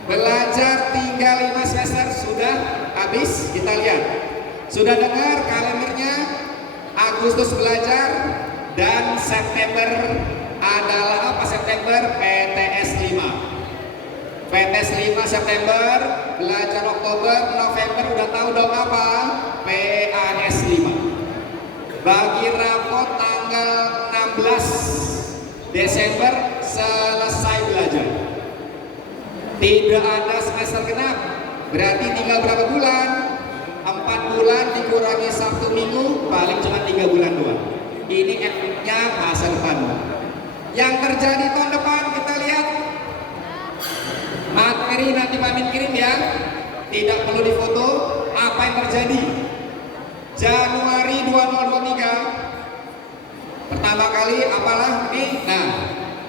belajar tinggal 5 semester sudah habis. Kita lihat, sudah dengar kalendernya. Agustus belajar dan September adalah apa? September PTS 5. PTS 5 September, belajar Oktober, November udah tahu dong apa? PAS 5. Bagi rapot tanggal 16 Desember selesai belajar. Tidak ada semester genap. Berarti tinggal berapa bulan? 4 bulan dikurangi Sabtu Minggu, paling cuma 3 bulan doang. Ini efeknya masa depan. Yang terjadi tahun depan kita lihat. Materi nanti Pamin kirim ya. Tidak perlu difoto. Apa yang terjadi? Januari 2023. Pertama kali apalah nih? Nah,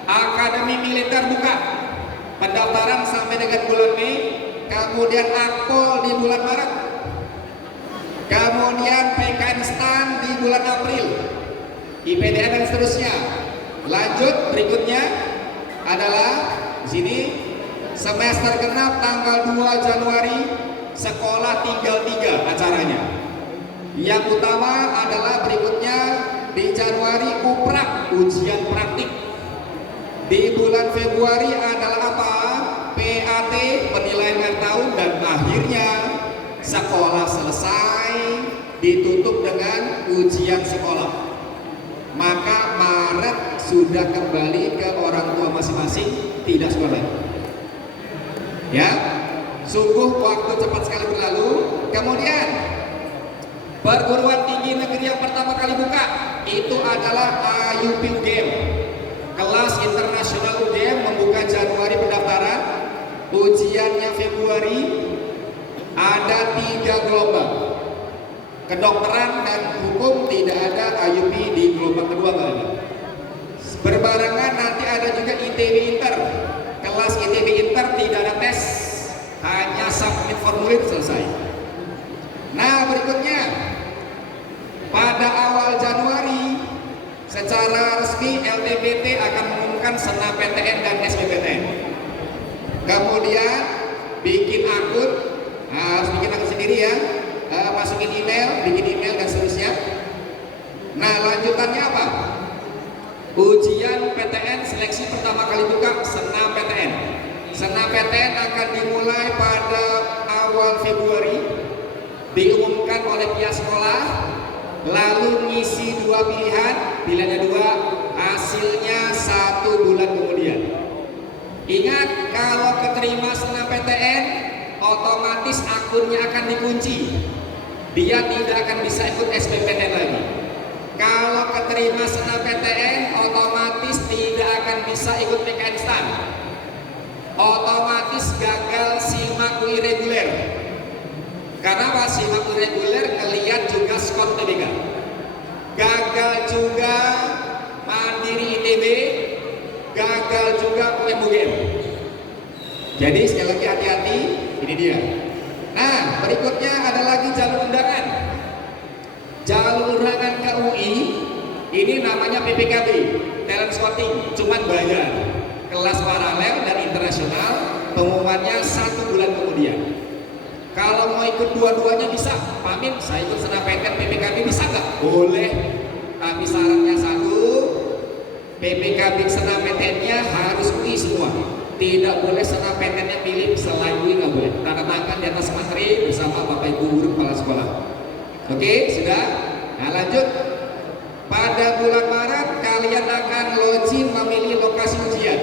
Akademi Militer buka. Pendaftaran sampai dengan bulan Mei. Kemudian Akpol di bulan Maret, kemudian PKN STAN di bulan April, IPDN dan seterusnya. Lanjut berikutnya adalah di sini semester genap tanggal 2 Januari, sekolah tinggal 3 acaranya. Yang utama adalah berikutnya di Januari UPRAK, ujian praktik. Di bulan Februari adalah apa? PAT, penilaian akhir tahun, dan akhirnya sekolah selesai, ditutup dengan ujian sekolah. Maka Maret sudah kembali ke orang tua masing-masing, tidak sekolah. Ya, Sungguh waktu cepat sekali berlalu. Kemudian perguruan tinggi negeri yang pertama kali buka itu adalah IUP UGM. Kelas internasional UGM membuka Januari pendaftaran, ujiannya Februari, ada 3 gelombang. Kedokteran dan hukum tidak ada, IUP di gelombang kedua nggak ada. Berbarengan nanti ada juga ITB Inter. Kelas ITB Inter tidak ada tes, hanya submit formulir selesai. Nah berikutnya, pada awal Januari secara resmi LTBT akan mengumumkan SNMPTN dan SBMPTN. Kemudian bikin akun, harus bikin akun sendiri ya, masukin email, bikin email dan seterusnya. Nah lanjutannya apa? Ujian PTN seleksi pertama kali buka SNMPTN. SNMPTN akan dimulai pada awal Februari, diumumkan oleh pihak sekolah, lalu ngisi 2 pilihan, pilihannya 2, hasilnya 1 bulan kemudian. Ingat, kalau keterima SNMPTN, otomatis akunnya akan dikunci. Dia tidak akan bisa ikut SBMPTN lagi. Kalau keterima SNMPTN, otomatis tidak akan bisa ikut PKN STAN. Otomatis gagal SIMAK UI reguler. Karena apa? SIMAK UI reguler ngelihat juga skor UTBK. Gagal juga Mandiri ITB, gagal juga UMUGM. Jadi sekali lagi hati-hati, ini dia. Nah, berikutnya ada lagi jalur undangan. Jalur undangan ke UI ini namanya PPKB, talent scouting, cuman bayar. Kelas paralel dan internasional, pengumumannya 1 bulan kemudian. Kalau mau ikut dua-duanya bisa. Pamit, saya ikut SNMPTN PPKB bisa nggak? Boleh. Tapi syaratnya 1, PPKB SNMPTN-nya harus UI semua. Tidak boleh SNMPTN-nya pilih selain UI, nggak boleh. Tanda tangan di atas materi bersama Bapak Ibu guru kepala sekolah. Oke, sudah? Nah lanjut. Pada bulan Maret kalian akan login memilih lokasi ujian.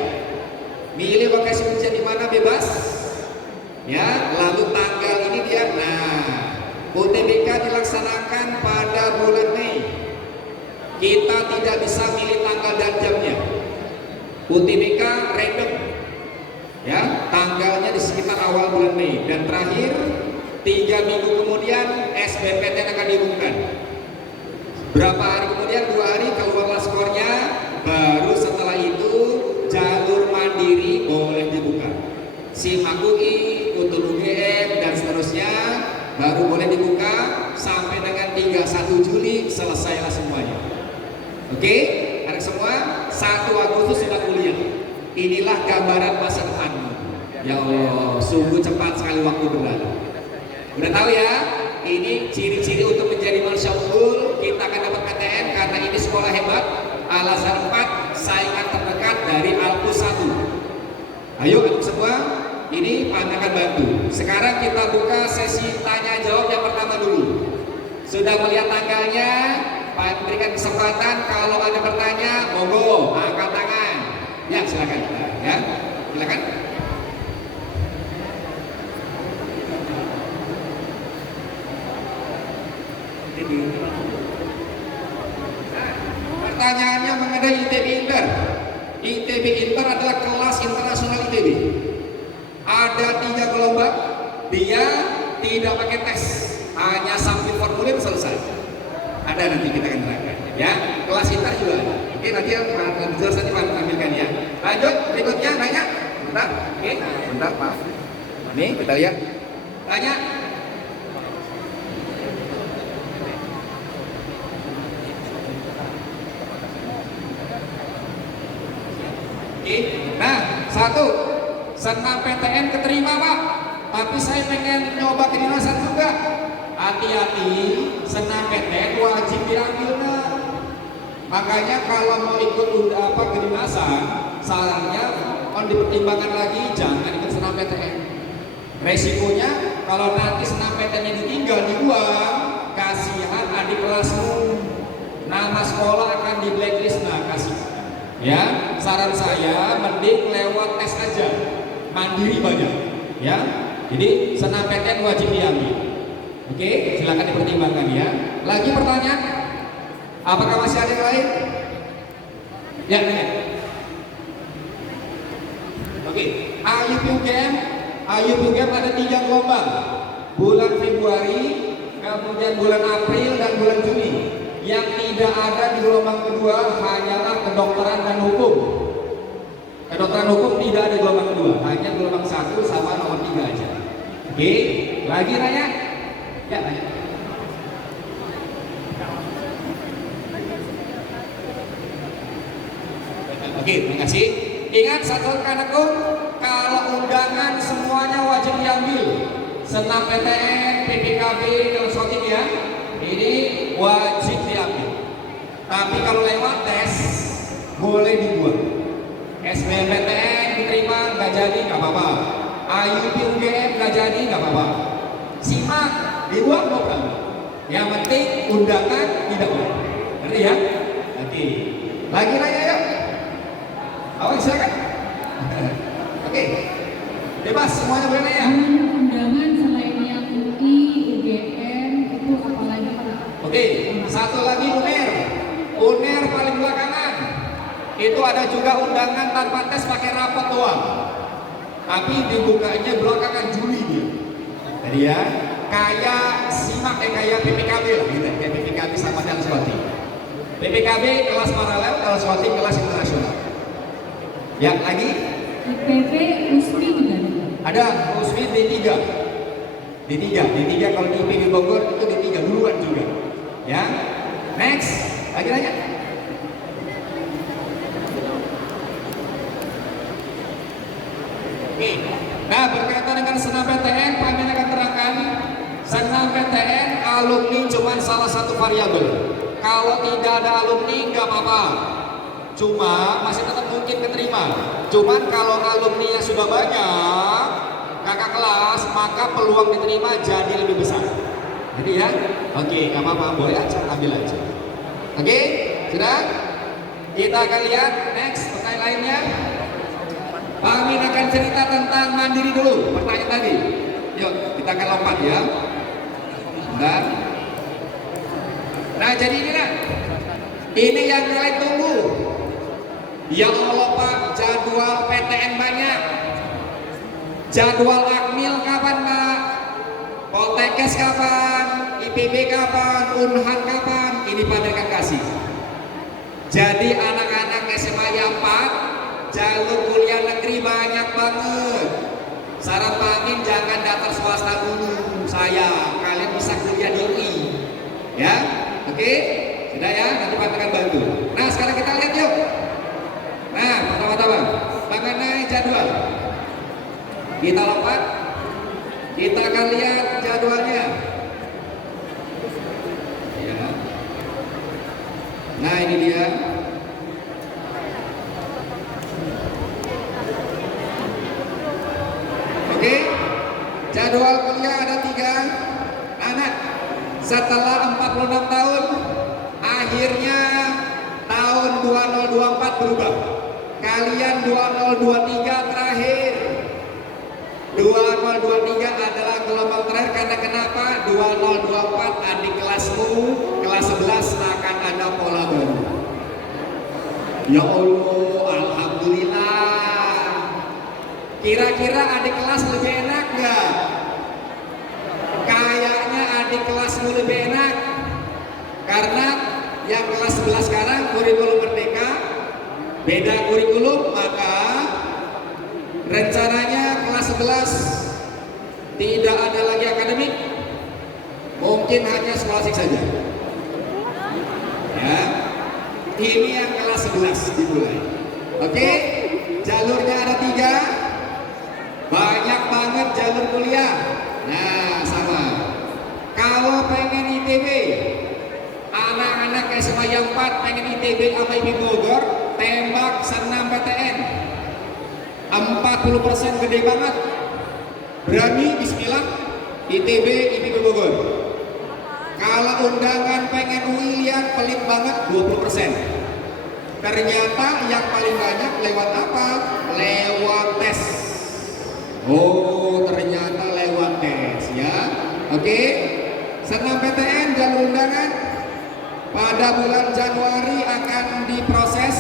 Milih lokasi ujian di mana bebas. Ya, lalu tanggal ini dia. Nah, UTBK dilaksanakan pada bulan Mei. Kita tidak bisa milih tanggal dan jamnya. UTBK random. Ya, tanggalnya di sekitar awal bulan Mei dan terakhir 3 minggu kemudian SBMPTN akan diumumkan. Berapa hari kemudian? 2 hari keluarlah skornya. Baru setelah itu jalur mandiri boleh dibuka. SIMAK UI, untuk UGM dan seterusnya baru boleh dibuka sampai dengan 31 Juli selesailah semuanya. Oke, ada semua 1 Agustus sudah kuliah. Inilah gambaran masa depan. Ya Allah, sungguh cepat sekali waktu berlalu. Udah tahu ya? Ini ciri-ciri untuk menjadi manusia unggul. Kita akan dapat PTN karena ini sekolah hebat. Alasan 4, saingan terdekat dari Alpus 1. Ayo anak semua, ini Pak akan bantu. Sekarang kita buka sesi tanya jawab yang pertama dulu. Sudah melihat tanggalnya, Pak berikan kesempatan. Kalau ada bertanya, monggo angkat tangan. Ya silakan. Ya silakan. Pertanyaannya mengenai ITB Inter. ITB Inter adalah kelas internasional ITB. Ada 3 gelombang, dia tidak pakai tes, hanya submit formulir selesai. Ada nanti kita akan terangkan. Ya, kelas Inter juga ada. Oke, nanti jelas nanti tampilkan ya. Lanjut, berikutnya nanya. Bentar, oke, bentar maaf. Nih kita lihat. Tanya. Nah, 1, SNMPTN keterima Pak, tapi saya pengen nyoba kedinasan juga. Hati-hati, SNMPTN wajib diambil nah. Makanya kalau mau ikut kedinasan, sarannya dipertimbangkan lagi, jangan ikut SNMPTN. Resikonya kalau nanti SNMPTN-nya ditinggal, dibuang, kasihan adik kelasmu, nama sekolah akan di blacklist. Nah, kasihan. Ya, saran saya mending lewat tes aja, mandiri banyak. Ya, Jadi senam PTN wajib diambil. Oke, silakan dipertimbangkan ya. Lagi pertanyaan? Apakah masih ada yang lain? Ya, ya. Oke, IUPUGM ada 3 gelombang. Bulan Februari, kemudian bulan April dan bulan Juni. Yang tidak ada di gelombang kedua hanyalah kedokteran dan hukum. Kedokteran hukum tidak ada gelombang kedua, hanya gelombang 1 sama nomor 3 aja. Oke, lagi nanya? Ya, nanya. Oke, terima kasih. Ingat satu rekan-rekan, kalau undangan semuanya wajib diambil. Senam PTN, PPKB, dan shooting ya, ini wajib diambil. Tapi kalau lewat tes, boleh dibuang. SBMPTN diterima, nggak jadi, nggak apa-apa. IUPUGM nggak jadi, nggak apa-apa. Simak, dibuang bukan. Yang penting undangan tidak boleh. Ngerti ya? Oke. Lagi nanya yuk. Awal silakan. Oke. Bebas semuanya boleh nanya. Undangan selain yang UI, UGM itu apa lagi Pak? Oke, satu lagi UNER. UNER paling belakangan. Itu ada juga undangan tanpa tes pakai rapot doang. Tapi dibukanya belakangan Juli dia. Jadi ya, kayak simak kayak PPKB lah gitu. Kayak PPKB sama dan swati. PPKB kelas paralel, kalau swati kelas internasional. Ya, lagi? IPB, USMI juga ada? Ada USMI D3. D3 kalau di IPB Bogor itu D3 duluan juga. Ya. Next, lagi nanya. Oke. Nah, berkaitan dengan senam PTN, Pak Amin akan terangkan. Senam PTN alumni cuma salah satu variabel. Kalau tidak ada alumni nggak apa-apa. Cuma masih tetap mungkin keterima. Cuman kalau alumni yang sudah banyak, kakak kelas, maka peluang diterima jadi lebih besar. Jadi ya, oke, nggak apa-apa, boleh aja, ambil aja. Oke, sudah? Kita akan lihat next pertanyaan lainnya. Pak Amin akan cerita tentang mandiri dulu. Pertanyaan tadi. Yuk, kita akan lompat ya. Bentar. Nah, jadi ini nak. Ini yang kalian tunggu. Ya Allah Pak, jadwal PTN banyak. Jadwal Akmil kapan Pak? Poltekkes kapan? IPB kapan? Unhan kapan? Ini Pak akan kasih. Jadi anak-anak SMA yang 4, jalur kuliah negeri banyak banget. Saran Pak Amin jangan daftar swasta dulu. Sayang, kalian bisa kuliah di UI. Ya, oke? Sudah ya, nanti Pak akan bantu. Nah, sekarang kita lihat yuk. Nah, pertama-tama mengenai jadwal. Kita lompat. Kita akan lihat jadwalnya. Ya. Nah, ini dia. Oke. Jadwal kuliah ada 3 anak. Setelah 46 tahun, akhirnya tahun 2024 berubah. Kalian 2023 terakhir. 2023 adalah gelombang terakhir karena kenapa? 2024 adik kelasmu kelas 11 akan ada pola baru. Ya Allah, alhamdulillah. Kira-kira adik kelas lebih enak nggak? Kayaknya adik kelasmu lebih enak karena yang kelas 11 sekarang kurikulum merdeka, beda kurikulum, maka rencananya kelas 11 tidak ada lagi akademik, mungkin hanya skolastik saja. Ya, ini yang kelas 11 dimulai. Oke, jalurnya ada 3, banyak banget jalur kuliah. Nah, sama. Kalau pengen ITB, anak-anak SMA yang 4 pengen ITB sama IPB Bogor, tembak senam PTN. 40% gede banget. Berani bismillah ITB IPB Bogor. Kalau undangan pengen UI lihat pelit banget 20%. Ternyata yang paling banyak lewat apa? Lewat tes. Oh, ternyata Oke, senam PTN jalur undangan pada bulan Januari akan diproses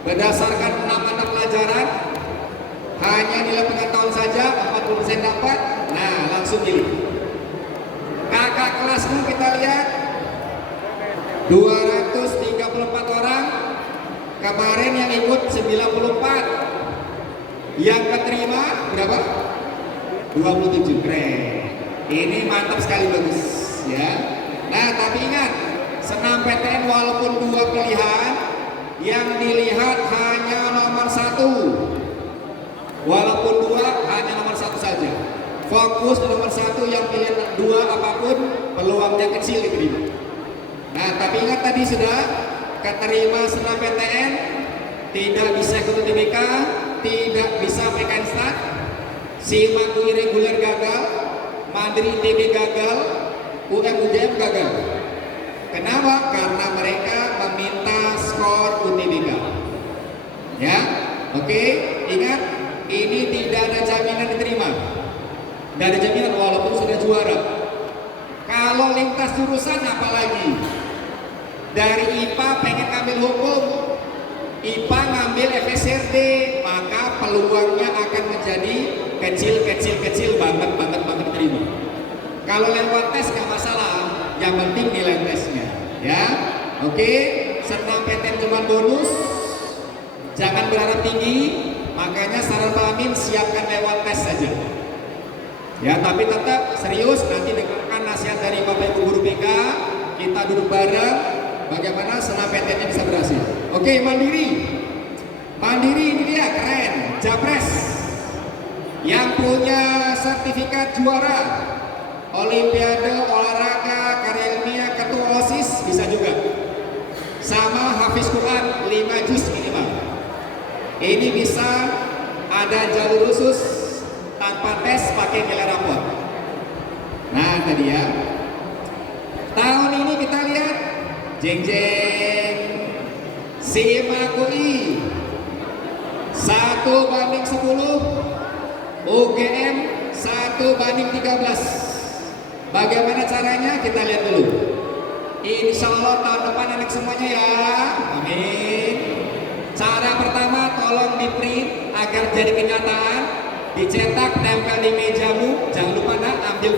berdasarkan 6 mata pelajaran, hanya nilai pengetahuan saja 40% dapat. Nah, langsung pilih. Kakak kelasmu kita lihat 234 orang. Kemarin yang ikut 94. Yang keterima berapa? 27. Keren. Ini mantap sekali, bagus ya. Nah, tapi ingat, senam PTN walaupun 2 pilihan, yang dilihat hanya nomor 1. Walaupun 2 hanya nomor 1 saja. Fokus di nomor 1, yang pilihan 2 apapun peluangnya kecil diterima. Nah, tapi ingat tadi sudah keterima senam PTN, tidak bisa ikut UTBK, tidak bisa PKN Stat, SIMAK UI reguler gagal, Mandiri ITB gagal, UM-UJM gagal. Kenapa? Karena mereka meminta skor UTBK. Ya, oke, ingat ini tidak ada jaminan diterima. Tidak ada jaminan walaupun sudah juara. Kalau lintas jurusan apalagi? Dari IPA pengen ngambil hukum, IPA ngambil FSRD, maka peluangnya akan menjadi kecil banget terima. Kalau lewat tes nggak masalah, yang penting nilai tesnya, ya. Oke, senam PTN cuma bonus, jangan berharap tinggi, makanya saran Pak Amin siapkan lewat tes saja. Ya, tapi tetap serius, nanti dengarkan nasihat dari Bapak Ibu Guru BK, kita duduk bareng, bagaimana senam PTN-nya bisa berhasil. Oke, Mandiri ini dia, keren, Japres, yang punya sertifikat juara, Olimpiade, olahraga, karya ilmiah, ketua OSIS, bisa juga. Sama Hafiz Quran, 5 juz minimal. Ini bisa ada jalur khusus, tanpa tes, pakai nilai rapor. Nah, tadi ya. Tahun ini kita lihat, jeng SIMAK UI 1/10, UGM 1/13. Bagaimana caranya? Kita lihat dulu. Insya Allah tahun depan anak semuanya ya. Amin. Cara pertama, tolong di print agar jadi kenyataan, dicetak, tempel di mejamu. Jangan lupa nak, ambil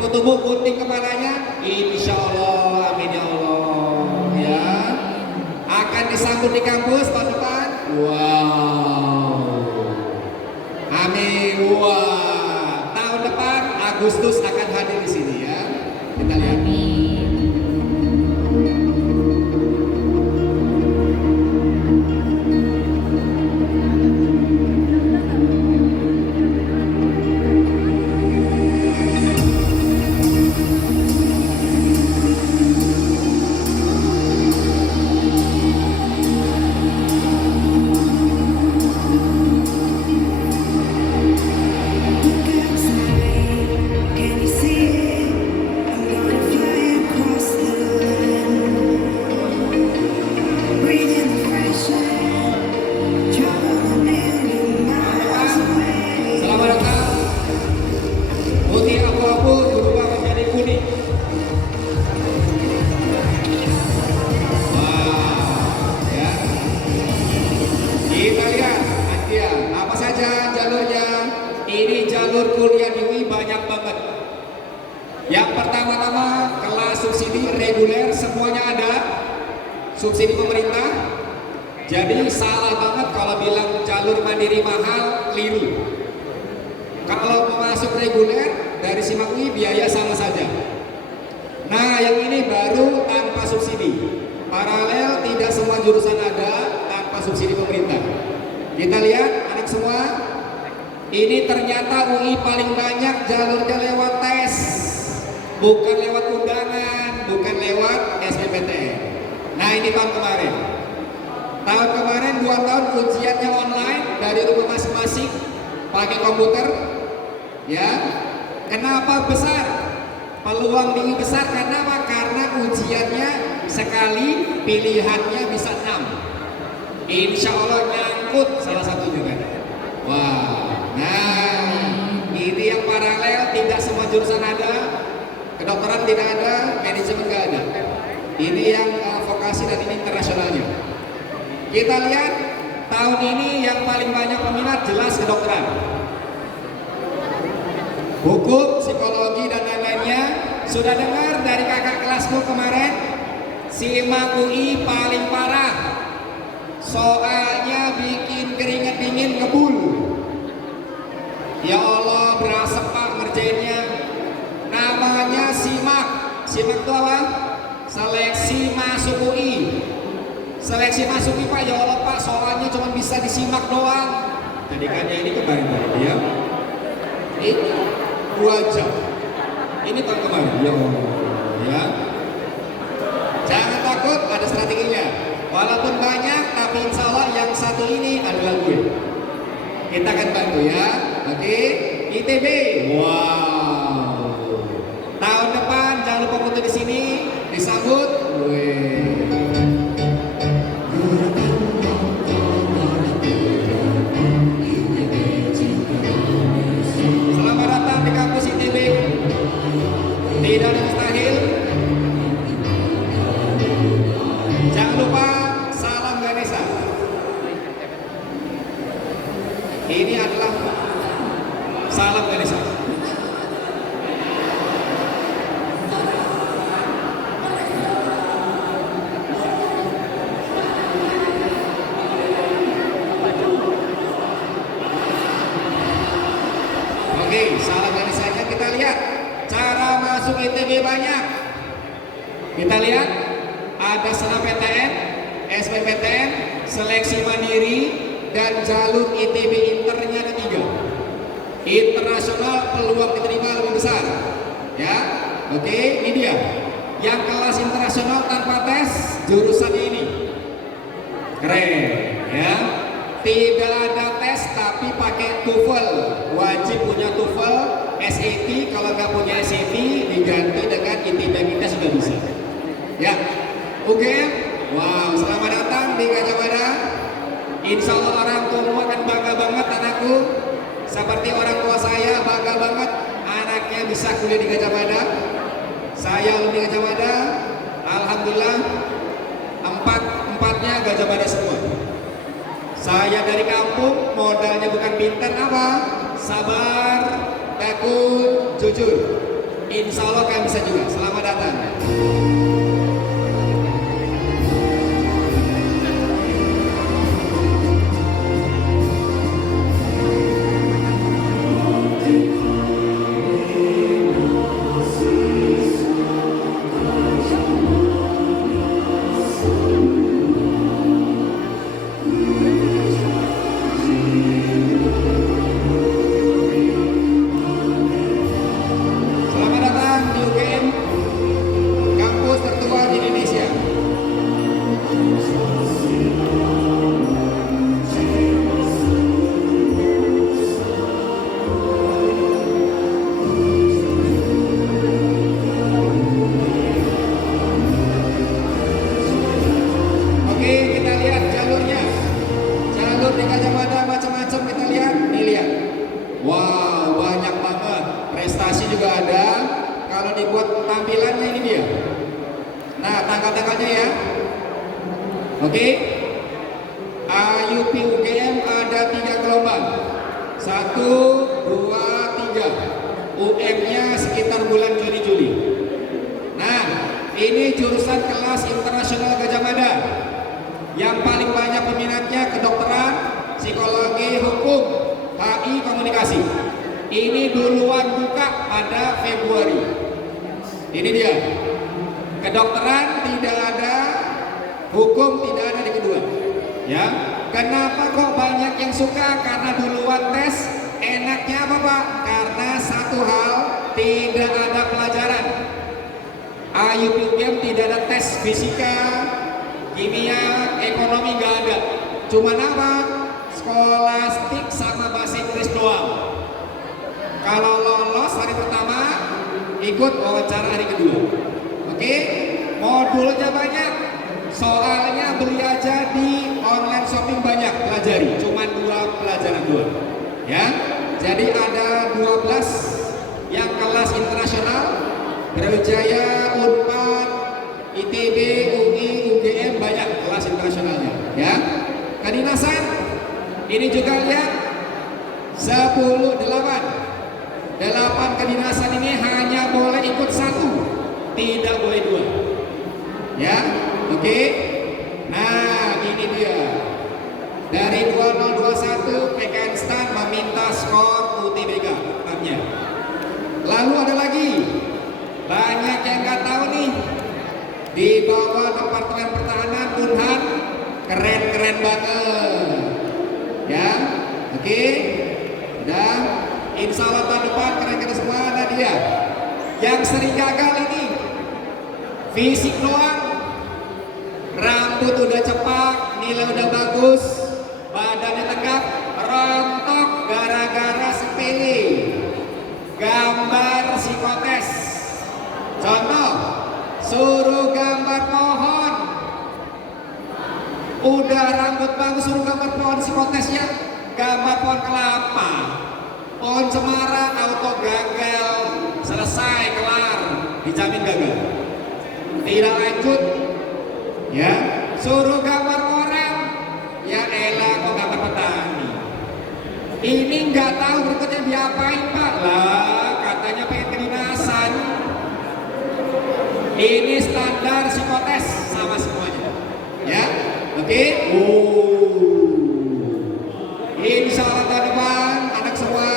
fotomu, gunting kepalanya. Insya Allah, amin ya Allah. Ya, akan disambut di kampus tahun depan. Wow, amin. Wah, tahun depan Agustus akan hadir di sini ya. Kita lihat. Can you see it? I'm gonna fly across the land, breathing the fresh air, travel a million miles away. Selamat datang. Putih abu-abu berubah menjadi kuning. Wah, ya. Kita lihat, Antia, apa saja jalurnya? Ini jalur kuliah di UI banyak banget. Yang pertama-tama kelas subsidi reguler semuanya ada, subsidi pemerintah. Jadi salah banget kalau bilang jalur mandiri mahal, keliru. Kalau mau masuk reguler dari SIMAK UI biaya sama saja. Nah, yang ini baru tanpa subsidi. Paralel tidak semua jurusan ada tanpa subsidi pemerintah. Kita lihat anak semua. Ini ternyata UI paling banyak jalurnya lewat tes, bukan lewat undangan, bukan lewat SBMPTN. Nah, ini tahun kemarin. Tahun kemarin 2 tahun ujiannya online dari rumah masing-masing pakai komputer. Ya, kenapa besar? Peluang UI besar karena apa? Karena ujiannya sekali, pilihannya bisa 6. Insya Allah nyangkut salah satunya kan. Wah, nah ini yang paralel, tidak semua jurusan ada, kedokteran tidak ada, manajemen nggak ada. Ini yang vokasi dan ini internasionalnya. Kita lihat tahun ini yang paling banyak peminat jelas kedokteran. Hukum, psikologi dan lain-lainnya. Sudah dengar dari kakak kelasmu kemarin, SIMAK UI paling parah. Soalnya bikin keringat dingin ngebul. Ya Allah, berasap Pak ngerjainnya. Namanya SIMAK. SIMAK itu apa? Seleksi masuk UI. Seleksi masuk UI Pak, ya Allah Pak, soalnya cuma bisa disimak doang. Jadikannya ini kemarin ya. Ini 2 jam. Ini tahun kemarin. Ya Allah. Ya. Jangan takut, ada strateginya. Walaupun banyak, tapi insya Allah yang satu ini adalah gue. Kita akan bantu ya. Oke, ITB. Wow. Tahun depan jangan lupa foto di sini, disambut. Selamat datang di kampus ITB. Tidak ada mustahil. Jangan lupa salam Ganesha. Ini adalah salam Ganesha. Oke, salam Ganeshanya kita lihat. Cara masuk ITB banyak. Kita lihat ada SNMPTN, SBMPTN, seleksi mandiri, dan jalur ITB internya ada 3. Internasional peluang diterima lebih besar. Ya, oke, ini dia. Yang kelas internasional tanpa tes jurusannya ini. Keren, ya. Tidak ada tes tapi pakai TOEFL. Wajib punya TOEFL, SAT. Kalau nggak punya SAT diganti dengan ITB kita sudah bisa. Ya, oke. Wow, selamat datang di Gajah Mada. Insya Allah orang tua akan bangga banget anakku. Seperti orang tua saya bangga banget anaknya bisa kuliah di Gajah Mada. Saya alumni Gajah Mada. Alhamdulillah empatnya Gajah Mada semua. Saya dari kampung, modalnya bukan pintar apa? Sabar, takut, jujur. Insya Allah kalian bisa juga. Selamat datang. Selamat datang di UGM, kampus tertua di Indonesia. Oke, kita lihat jalurnya. Jalur di Gajah Mada macam-macam kita lihat. Nih lihat. Wow, banyak banget. Prestasi juga ada. Kalau dibuat tampilannya ini dia. Nah, tanggal-tanggalnya ya. Oke. AYUP UGM ada 3 gelombang. 1, 2, 3. UM-nya sekitar bulan Juni-Juli. Nah, ini jurusan kelas internasional Gajah Mada. Yang paling banyak peminatnya kedokteran, psikologi, hukum, HI, komunikasi. Ini duluan buka pada Februari. Ini dia. Kedokteran tidak ada, hukum tidak ada di kedua. Ya. Kenapa kok banyak yang suka? Karena duluan tes. Enaknya apa Pak? Karena satu hal, tidak ada pelajaran. AYUP UGM tidak ada tes fisika, kimia, ekonomi nggak ada. Cuman apa? Skolastik sama bahasa Inggris doang. Kalau lolos hari pertama, ikut wawancara hari kedua. Oke, modulnya banyak. Soalnya beli aja di online shopping banyak, pelajari. Cuman 2 pelajaran doang. Ya, jadi ada 12 yang kelas internasional, Brawijaya, Unpad, ITB, UI, UGM, banyak kelas internasionalnya ya. Kedinasan ini juga lihat 10 8 kedinasan ini hanya boleh ikut 1, tidak boleh 2 ya. Oke. Nah ini dia dari 2021 PKN STAN meminta skor UTBK tetapnya. Lalu ada lagi banyak yang nggak tahu nih, di bawah Departemen Pertahanan Unhan keren banget ya. Oke, dan insya Allah tahun depan keren semua. Nah dia yang sering gagal ini fisik doang, rambut udah cepak, nilai udah bagus, badannya tegap, rontok gara-gara sepele gambar psikotes. Contoh, suruh gambar pohon, udah rambut bagus, suruh gambar pohon psikotesnya gambar pohon kelapa, pohon cemara, auto gagal, selesai, kelar, dijamin gagal, tidak lanjut ya. Suruh gambar orang, ya elah kok gambar petani, ini nggak tahu berikutnya diapain Pak, lah katanya pengen kedinasan. Ini standar psikotes sama semuanya ya. Oke. Insya Allah tahun depan anak semua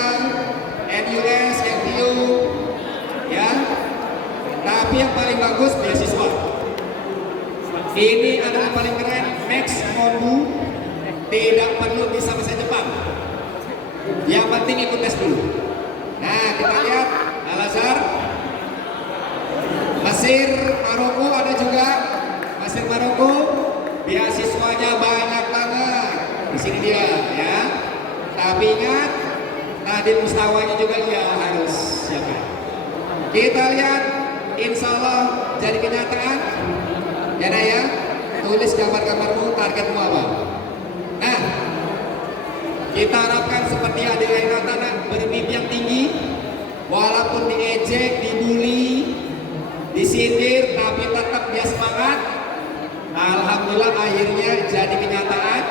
NUS, NTU ya. Tapi yang paling bagus beasiswa. Ini adalah paling keren, Max Monbu, tidak perlu bisa bahasa Jepang, yang penting ikut tes dulu. Nah kita lihat Al-Azhar, Mesir, Maroko ada juga. Mesir, Maroko, beasiswanya banyak banget. Di sini dia ya. Tapi ingat, Nadine Mustawanya juga dia harus siapkan. Kita lihat, insya Allah jadi kenyataan. Ya nah ya, tulis gambar-gambarmu, targetmu apa. Nah, kita harapkan seperti adik Ainatana bermimpi yang tinggi, walaupun diejek, dibully, disindir, tapi tetap dia semangat. Alhamdulillah akhirnya jadi kenyataan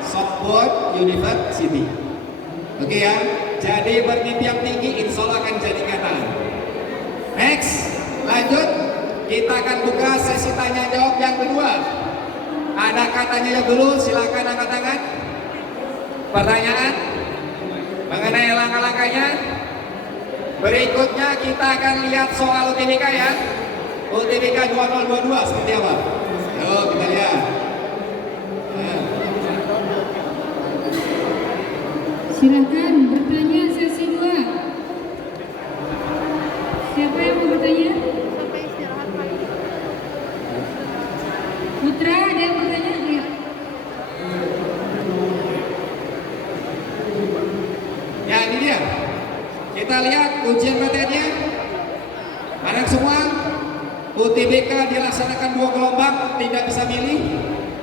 Softboard University. Oke ya, jadi bermimpi yang tinggi insya Allah akan jadi kenyataan. Next, lanjut, kita akan buka sesi tanya jawab yang kedua. Ada katanya jawab dulu, silakan angkat tangan. Pertanyaan mengenai langkah-langkahnya. Berikutnya kita akan lihat soal UTBK ya. UTBK 2022 seperti apa? Yuk kita lihat. Silahkan bertanya sesi 2. Siapa yang mau bertanya? Putra, ada yang bertanya? Ayo. Ya ini dia. Kita lihat ujian materinya. Anak semua, UTBK dilaksanakan 2 gelombang, tidak bisa milih.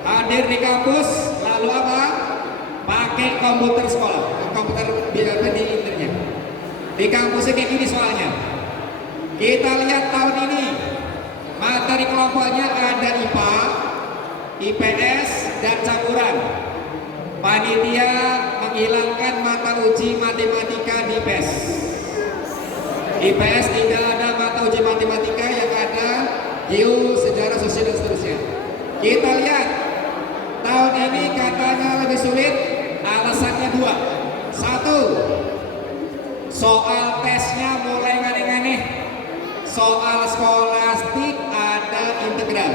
Hadir di kampus, lalu apa? Pakai komputer sekolah, komputer di internet. Di kampusnya kayak gini soalnya. Kita lihat tahun ini materi kelompoknya ada IPA, IPS, dan campuran. Panitia menghilangkan mata uji matematika di IPS. IPS tidak ada mata uji matematika, yang ada geo, sejarah, sosial, dan seterusnya. Kita lihat tahun ini katanya lebih sulit, alasannya 2. 1, soal tesnya mulai aneh-aneh. Soal skolastik ada integral.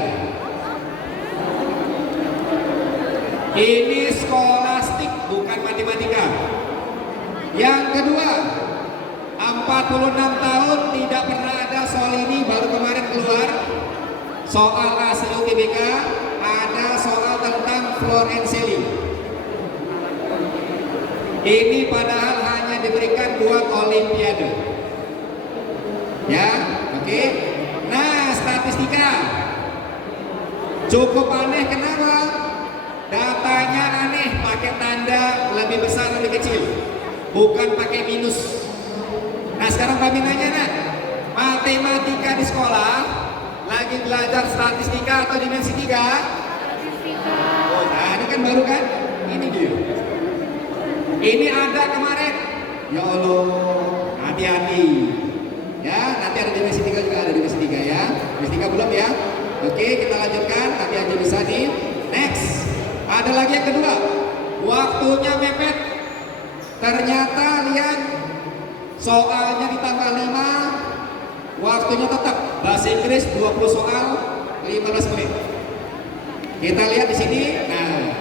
Ini skolastik bukan matematika. Yang kedua, 46 tahun tidak pernah ada soal ini, baru kemarin keluar. Soal asli UTBK ada soal tentang floor and ceiling. Ini padahal hanya diberikan buat olimpiade. Ya, oke. Nah, statistika cukup aneh. Kenapa? Datanya aneh, pakai tanda lebih besar lebih kecil, bukan pakai minus. Nah sekarang kami nanya, matematika di sekolah lagi belajar statistika atau dimensi 3? Oh, nah ini kan baru kan? Ini dia. Ini ada kemarin. Ya Allah, hati-hati. Ya, nanti ada dimensi 3 juga, ada dimensi 3 ya. Dimensi 3 belum ya? Oke, kita lanjutkan. Nanti aja bisa nih. Next. Ada lagi yang kedua. Waktunya mepet. Ternyata lihat soalnya ditambah 5. Waktunya tetap bahasa Inggris 20 soal 15 menit. Kita lihat di sini. Nah,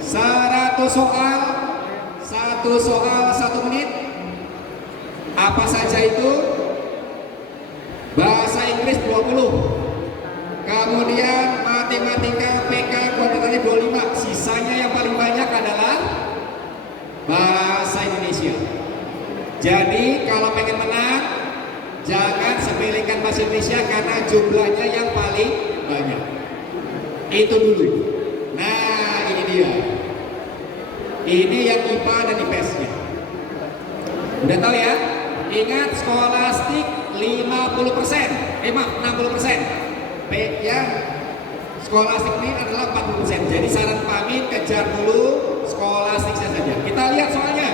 100 soal, 1 soal 1 menit. Apa saja itu? Bahasa Inggris 20. Kemudian matematika PK kuadratnya 25. Sisanya yang paling banyak adalah bahasa Indonesia. Jadi kalau pengen menang, jangan sepelekan bahasa Indonesia karena jumlahnya yang paling banyak. Itu dulu. Nah, ini dia. Ini yang IPA dan IPS-nya. Udah tahu ya? Ingat skolastik 50%. Maaf, 60%. Ya, skolastik ini adalah 40%. Jadi saran Pak Amin kejar dulu skolastik saja. Kita lihat soalnya.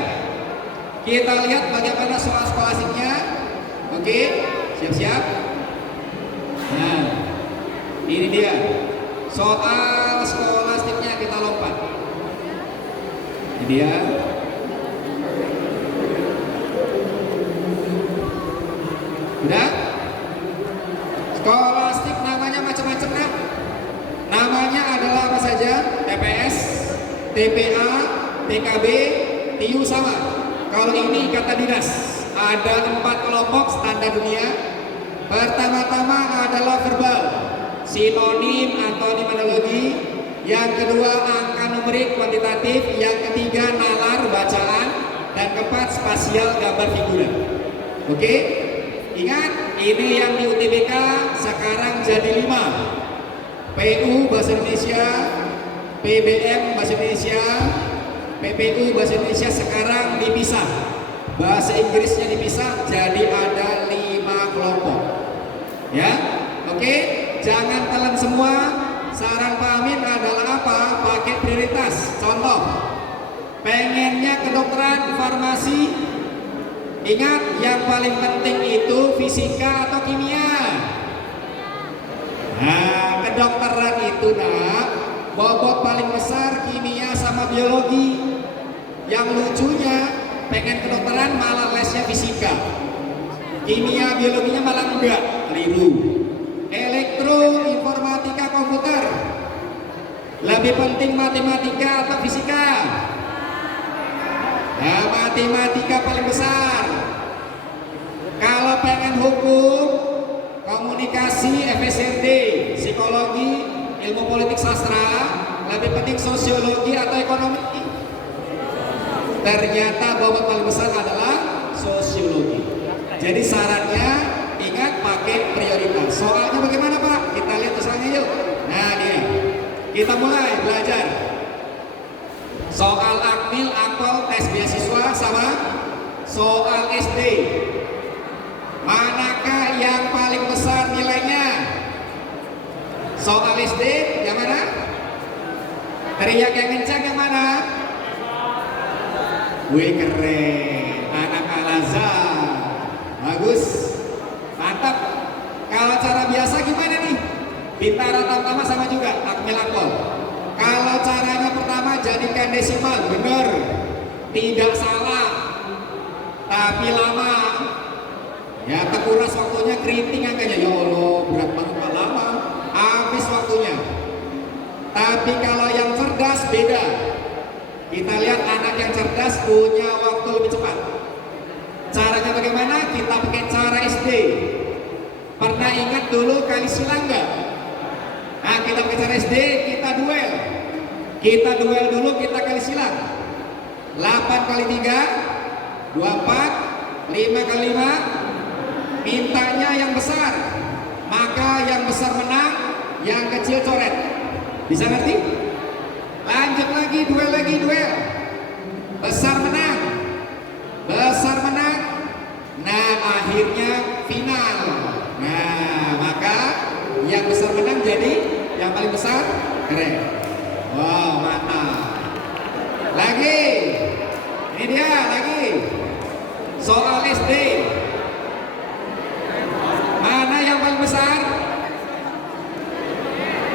Kita lihat bagaimana soal skolastiknya. Oke, siap-siap. Nah, ini dia. Soal skolastiknya kita lompat. Ini dia. Udah? Skolastik namanya macam-macam nak. Namanya adalah apa saja? TPS, TPA, TKB, TIU sama. Kalau ini kata dinas, ada 4 kelompok standar dunia. Pertama-tama adalah verbal, sinonim, antonim, analogi. Yang kedua angka numerik kuantitatif. Yang ketiga nalar bacaan. Dan keempat spasial gambar figuran. Oke? Ingat, ini yang di UTBK sekarang jadi 5. PU Bahasa Indonesia, PBM Bahasa Indonesia, PPU Bahasa Indonesia sekarang dipisah. Bahasa Inggrisnya dipisah jadi ada 5 kelompok. Ya, oke? Jangan telan semua. Saran Pak Amin adalah apa? Pakai prioritas. Contoh, pengennya kedokteran, farmasi. Ingat, yang paling penting itu fisika atau kimia. Nah, kedokteran itu nak, bobot paling besar kimia sama biologi. Yang lucunya, pengen kedokteran malah lesnya fisika. Kimia, biologinya malah enggak, keliru. Elektro, informatika, komputer. Lebih penting matematika atau fisika? Nah, matematika paling besar. Kalau pengen hukum, komunikasi, FSRD, psikologi, ilmu politik sastra, lebih penting sosiologi atau ekonomi? Ternyata bobot paling besar adalah sosiologi. Jadi sarannya ingat pakai prioritas. Soalnya bagaimana Pak? Kita lihat misalnya yuk. Nah dia, kita mulai belajar. Soal akmil, akpol, tes beasiswa sama soal SD. Manakah yang paling besar nilainya? Soal SD yang mana? Teriak yang kencang yang mana? Wih keren, anak Al-Azhar. Bagus, mantap. Kalau cara biasa gimana nih? Bintara Tamtama sama juga, akmil akpol. Kalau caranya pertama jadikan desimal, benar, tidak salah, tapi lama. Ya terkuras waktunya, keriting angkanya. Ya Allah, berat banget lama, habis waktunya. Tapi kalau yang cerdas beda. Kita lihat anak yang cerdas punya waktu lebih cepat. Caranya bagaimana? Kita pakai cara SD. Pernah ingat dulu kali silang nggak? Nah kita pakai cara SD, kita duel. Kita duel dulu, kita kali silang. 8 kali 3, 24, 5 kali 5. Mintanya yang besar. Maka yang besar menang, yang kecil coret. Bisa ngerti? Lanjut lagi, duel. Besar menang. Besar menang. Nah akhirnya final. Keren. Wow, mantap. Lagi. Ini dia lagi. Soal SD. Mana yang paling besar?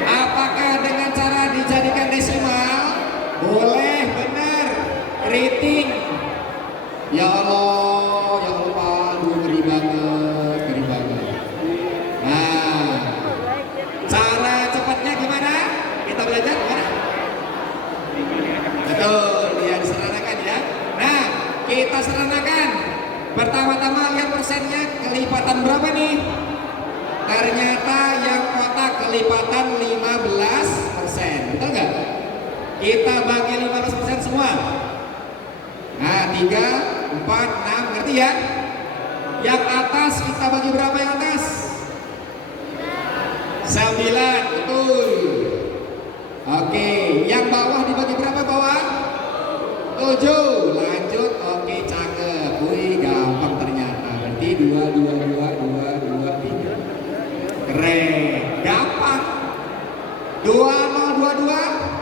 Apakah dengan cara dijadikan desimal? Boleh, benar. Keriting. Ya Allah, ya Allah, Pak. Aduh, ngeri banget, ngeri banget. Nah, cara cepatnya gimana? Kita belajar gimana? Betul, dia disederhanakan ya. Nah, kita sederhanakan. Pertama-tama lihat persennya, kelipatan berapa nih? Ternyata yang kotak kelipatan 15%. Betul nggak? Kita bagi 15% semua. Nah, 3, 4, 6, ngerti ya? Yang atas kita bagi berapa yang atas? 9, betul. Oke, yang bawah dibagi berapa bawah? 7, lanjut. Oke, cakep. Wih, gampang ternyata. Berarti 2, 2, 2, 2, 2, 3. Keren, gampang. 2022.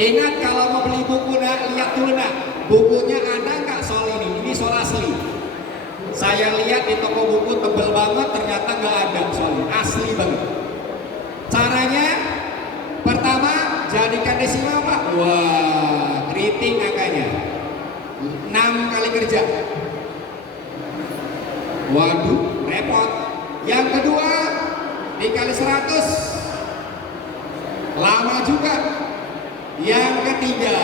Ingat kalau mau beli buku, nak, lihat dulu nak. Bukunya ada nggak soal ini? Ini soal asli. Saya lihat di toko buku tebel banget, ternyata nggak ada soal ini. Asli banget. Caranya, pertama jadikan desimal Pak. Wah, keriting angkanya. 6 kali kerja. Waduh, repot. Yang kedua, dikali 100. Lama juga. Yang ketiga,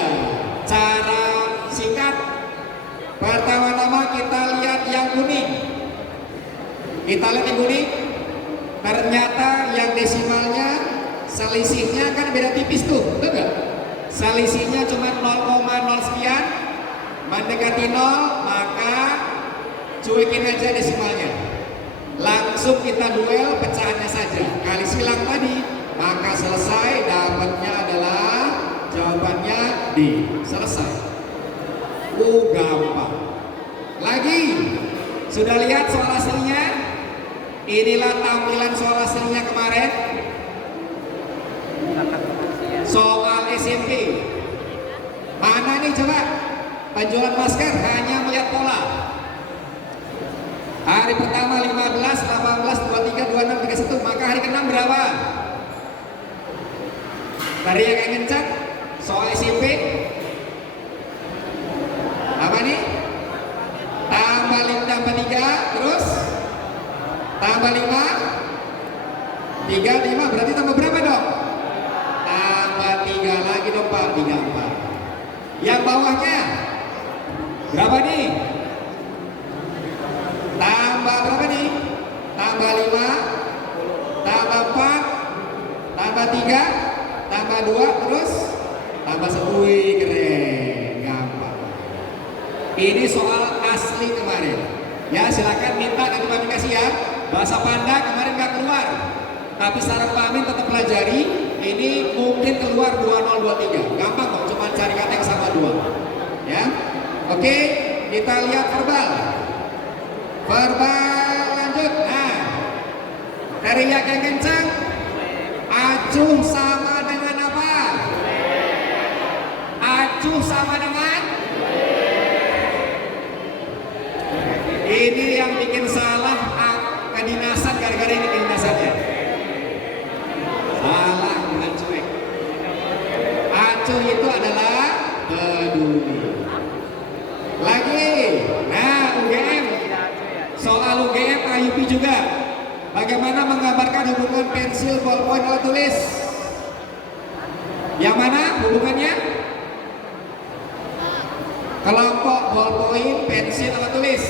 cara singkat. Pertama-tama kita lihat yang kuning. Kita lihat yang kuning. Ternyata yang desimalnya selisihnya kan beda tipis tuh, betul nggak? Selisihnya cuma 0,0 sekian, mendekati 0, maka cuekin aja desimalnya. Langsung kita duel pecahannya saja. Kali silang tadi, maka selesai. Dapatnya adalah jawabannya D. Selesai. Gampang. Lagi, sudah lihat soal aslinya? Inilah tampilan soal aslinya kemarin. Soal SMP. Mana nih coba? Penjualan masker hanya melihat pola. Hari pertama 15, 18, 23, 26, 31. Maka hari ke-6 berapa? Tadi yang ngecat soal SMP. Apa nih? Tambah 5, tambah 3, terus tambah 5, 3, 5, berarti tambah berapa dong? Tambah 3 lagi dong Pak, 3, 4. Yang bawahnya berapa nih? Tambah berapa nih? Tambah 5, tambah 4, tambah 3, tambah 2, terus tambah 1. Wih, keren, gampang. Ini soal asli kemarin. Ya, silakan minta nanti Pak Amin kasih ya. Bahasa Panda kemarin nggak keluar, tapi saran Pak Amin tetap pelajari. Ini mungkin keluar 2023. Gampang kok, cuma cari kata yang sama 2. Ya, oke, kita lihat verbal. Verbal lanjut. Nah, teriak yang kencang. Acuh sama dengan apa? Acuh sama dengan? Ini yang bikin salah kedinasan, gara-gara ini kedinasannya. Salah, bukan cuek. Acuh itu adalah peduli. Lagi, nah UGM. Soal UGM IUP juga. Bagaimana menggambarkan hubungan pensil, ballpoint, alat tulis? Yang mana hubungannya? Kelompok ballpoint, pensil, alat tulis.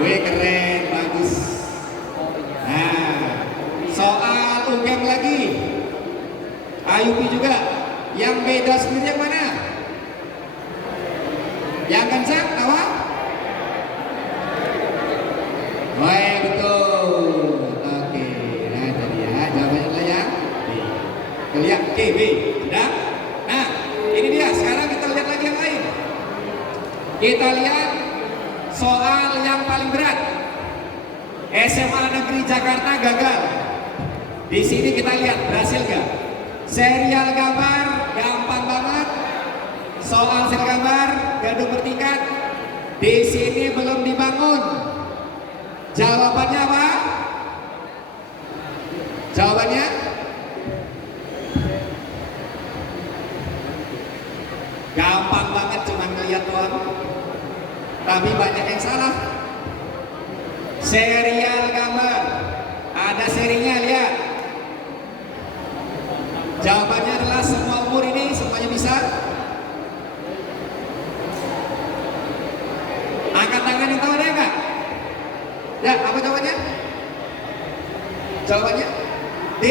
Wih, keren, bagus. Nah, soal UGM lagi. IUP juga. Yang beda sendiri yang mana? Yang kencang, apa? Wah, betul. Oke, nah tadi ya jawabannya adalah yang B. Lihat K, B, sudah? Nah, ini dia. Sekarang kita lihat lagi yang lain. Kita lihat soal yang paling berat. SMA Negeri Jakarta gagal. Di sini kita lihat berhasil nggak? Serial gambar gampang banget. Soal serial gambar gaduh bertingkat. Di sini belum dibangun. Jawabannya apa? Jawabannya? Gampang banget, cuma ngeliat doang. Tapi banyak yang salah. Serial gambar, ada serinya, lihat. Jawabannya adalah semua umur ini semuanya bisa. Angkat tangan yang tahu ada nggak? Ya, apa jawabannya? Jawabannya D.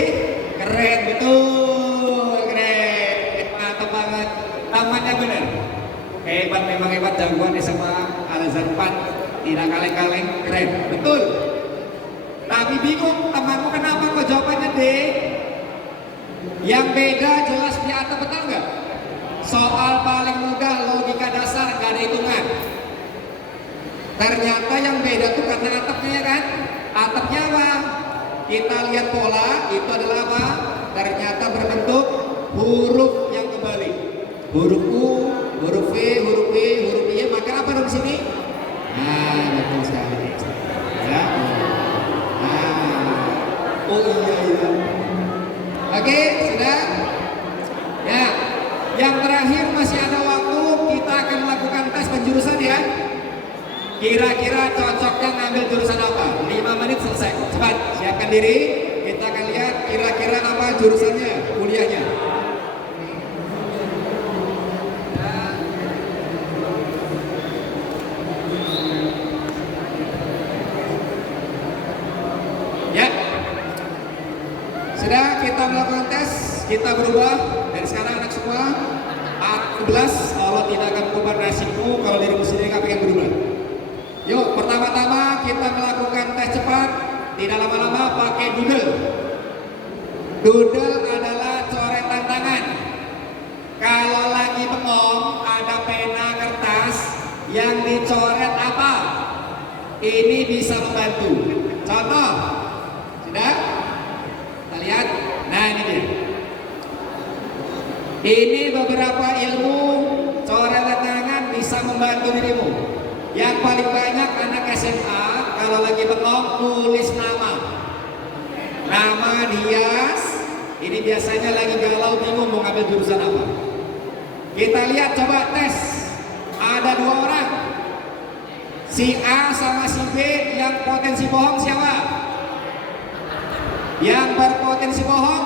Keren, betul, keren, mantap banget. Tamannya benar. Hebat, memang hebat, jagoan SMA Al-Azhar 4. Tidak kaleng-kaleng, keren, betul. Tapi bingung temanmu kenapa kok jawabannya D? Yang beda jelas di atap, betul nggak? Soal paling mudah, logika dasar, nggak ada hitungan. Ternyata yang beda tuh karena atapnya, ya kan? Atapnya apa? Kita lihat pola, itu adalah apa? Ternyata berbentuk huruf yang kembali. Huruf U, huruf V, huruf W, huruf Y, maka apa dong di sini? Nah, betul sekali. Ya. Nah. Oh iya. Oke, sudah? Ya. Yang terakhir masih ada waktu, kita akan melakukan tes penjurusan ya. Kira-kira cocoknya ngambil jurusan apa? 5 menit selesai. Cepat, siapkan diri. Kita akan lihat kira-kira apa jurusannya, kuliahnya. Ya. Sudah, kita melakukan tes. Kita berubah. Dari sekarang anak semua 11, Allah tidak akan mengubah nasibmu kalau dirimu sendiri nggak pengen berubah. Yuk, pertama-tama kita melakukan tes cepat. Tidak lama-lama, pakai doodle. Doodle adalah coretan tangan. Kalau lagi bengong, ada pena kertas yang dicoret apa? Ini bisa membantu. Contoh, sudah? Kita lihat. Nah, ini dia. Ini beberapa ilmu coretan tangan bisa membantu dirimu. Yang paling banyak anak SMA kalau lagi bengong nulis nama. Nama dihias. Ini biasanya lagi galau bingung mau ngambil jurusan apa. Kita lihat, coba tes. Ada 2 orang. Si A sama si B yang potensi bohong siapa? Yang berpotensi bohong?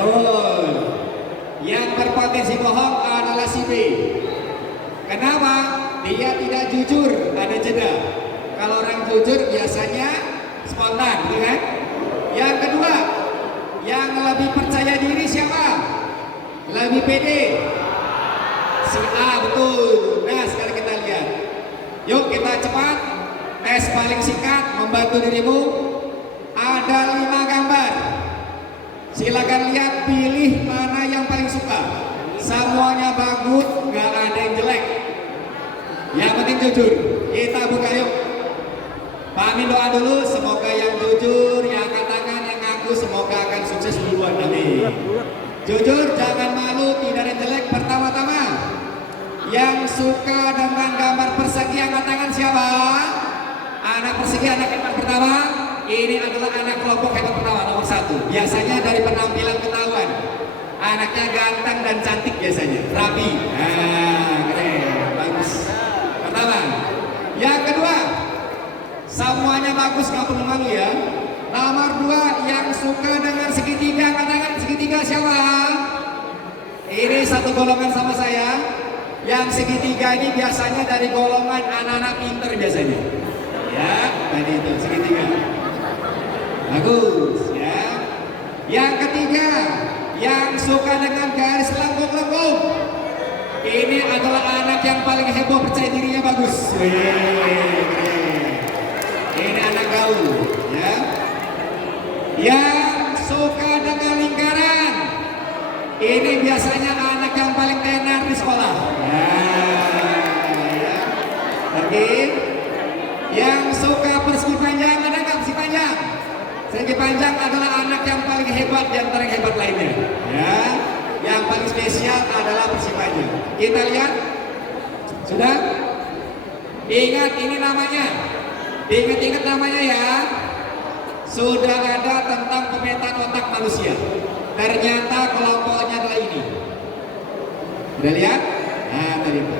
Oh. Yang berpotensi bohong adalah si B. Kenapa? Dia tidak jujur, ada jeda. Kalau orang jujur biasanya spontan, gitu kan? Yang kedua, yang lebih percaya diri siapa? Lebih pede. Si A, betul. Nah, sekarang kita lihat. Yuk kita cepat. Tes paling singkat membantu dirimu. Ada 5 gambar. Silakan lihat, pilih mana yang paling suka. Semuanya bagus, nggak ada yang jelek. Yang penting jujur. Kita buka yuk. Pak Amin doa dulu, semoga yang jujur, yang angkat tangan, yang ngaku, semoga akan sukses duluan. Amin. Jujur, jangan malu, tidak ada yang jelek. Pertama-tama, yang suka dengan gambar persegi, angkat tangan siapa? Anak persegi, anak hebat pertama. Ini adalah anak kelompok hebat pertama, nomor 1. Biasanya dari penampilan ketahuan. Anaknya ganteng dan cantik biasanya, rapi. Nah, keren, bagus. Pertama. Yang kedua, semuanya bagus, nggak perlu malu ya. Nomor 2, yang suka dengan segitiga, angkat tangan. Segitiga siapa? Ini satu golongan sama saya. Yang segitiga ini biasanya dari golongan anak-anak pinter biasanya. Ya, tadi itu segitiga. Bagus ya. Yang ketiga, yang suka dengan garis lengkung-lengkung. Ini adalah anak yang paling heboh, percaya dirinya bagus. Ini anak gaul ya. Yang suka dengan lingkaran. Ini biasanya anak yang paling tenar di sekolah. Ya. Oke. Yang suka persegi panjang, ada nggak persegi panjang? panjang adalah anak yang paling hebat di antara yang hebat lainnya. Ya, yang paling spesial adalah persib panjang. Kita lihat, sudah? Ingat ini namanya, diingat-ingat namanya ya. Sudah ada tentang pemetaan otak manusia. Ternyata kelompoknya adalah ini. Udah lihat? Nah, tadi itu.